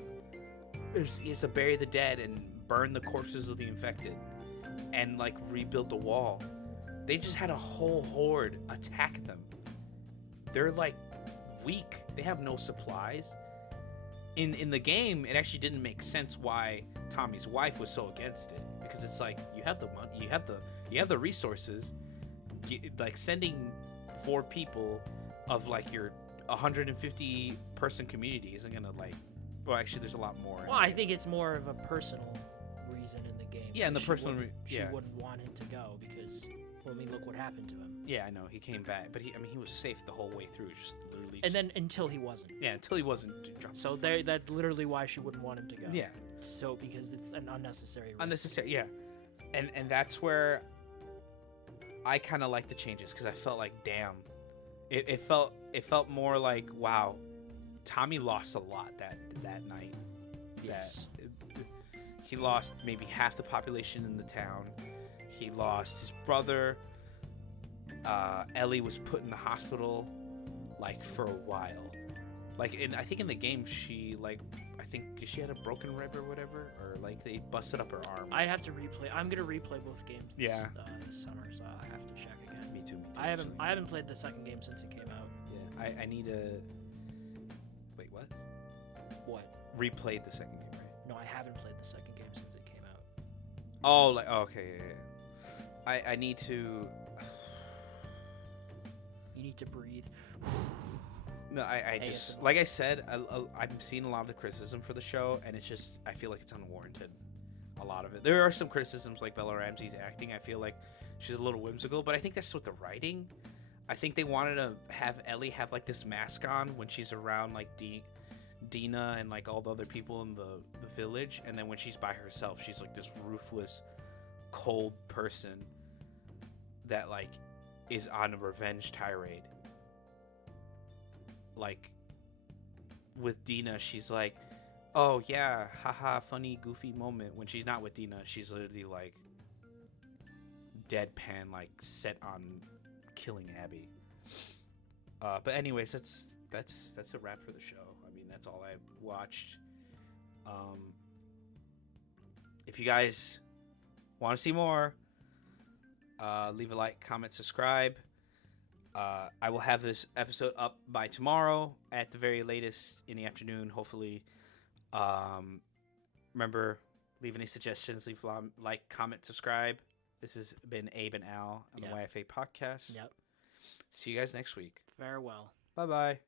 He has to bury the dead and burn the corpses of the infected and like rebuild the wall. They just had a whole horde attack them. They're like weak. They have no supplies. In the game, it actually didn't make sense why Tommy's wife was so against it, because it's like you have the money, you have the resources. Like sending 4 people of like your 150 person community isn't gonna like. Well, actually, there's a lot more. Well, I think it's more of a personal reason in the game. Yeah, in the personal she wouldn't want him to go because, well, I mean, look what happened to him. Yeah, I know he came back, but he was safe the whole way through, just literally. And then until he wasn't. Yeah, until he wasn't. So that's literally why she wouldn't want him to go. Yeah. So because it's an unnecessary risk. Unnecessary, yeah, and that's where I kind of like the changes, because I felt like, damn, it felt more like, wow, Tommy lost a lot that night. Yes. He lost maybe half the population in the town. He lost his brother. Ellie was put in the hospital, like, for a while. Like, I think in the game, she, like, she had a broken rib or whatever, or, like, they busted up her arm. I have to replay. I'm gonna replay both games this summer, so I have to check again. Me too. I haven't played the second game since it came out. Yeah, I need to... Wait, what? What? Replayed the second game, right? No, I haven't played the second game since it came out. Oh, like, okay, yeah. I need to... You need to breathe. No, I just like I said, I'm seeing a lot of the criticism for the show, and it's just I feel like it's unwarranted. A lot of it. There are some criticisms like Bella Ramsey's acting. I feel like she's a little whimsical, but I think that's with the writing. I think they wanted to have Ellie have like this mask on when she's around like Dina and like all the other people in the village, and then when she's by herself, she's like this ruthless, cold person that like is on a revenge tirade. Like with Dina, she's like, oh yeah, haha, funny, goofy moment. When she's not with Dina, she's literally like deadpan, like set on killing Abby. But anyways, that's a wrap for the show. I mean, that's all I watched. If you guys want to see more, leave a like, comment, subscribe. I will have this episode up by tomorrow at the very latest in the afternoon, hopefully. Remember, leave any suggestions, leave a like, comment, subscribe. This has been Abe and Al on the YFA podcast. Yep. See you guys next week. Farewell. Bye-bye.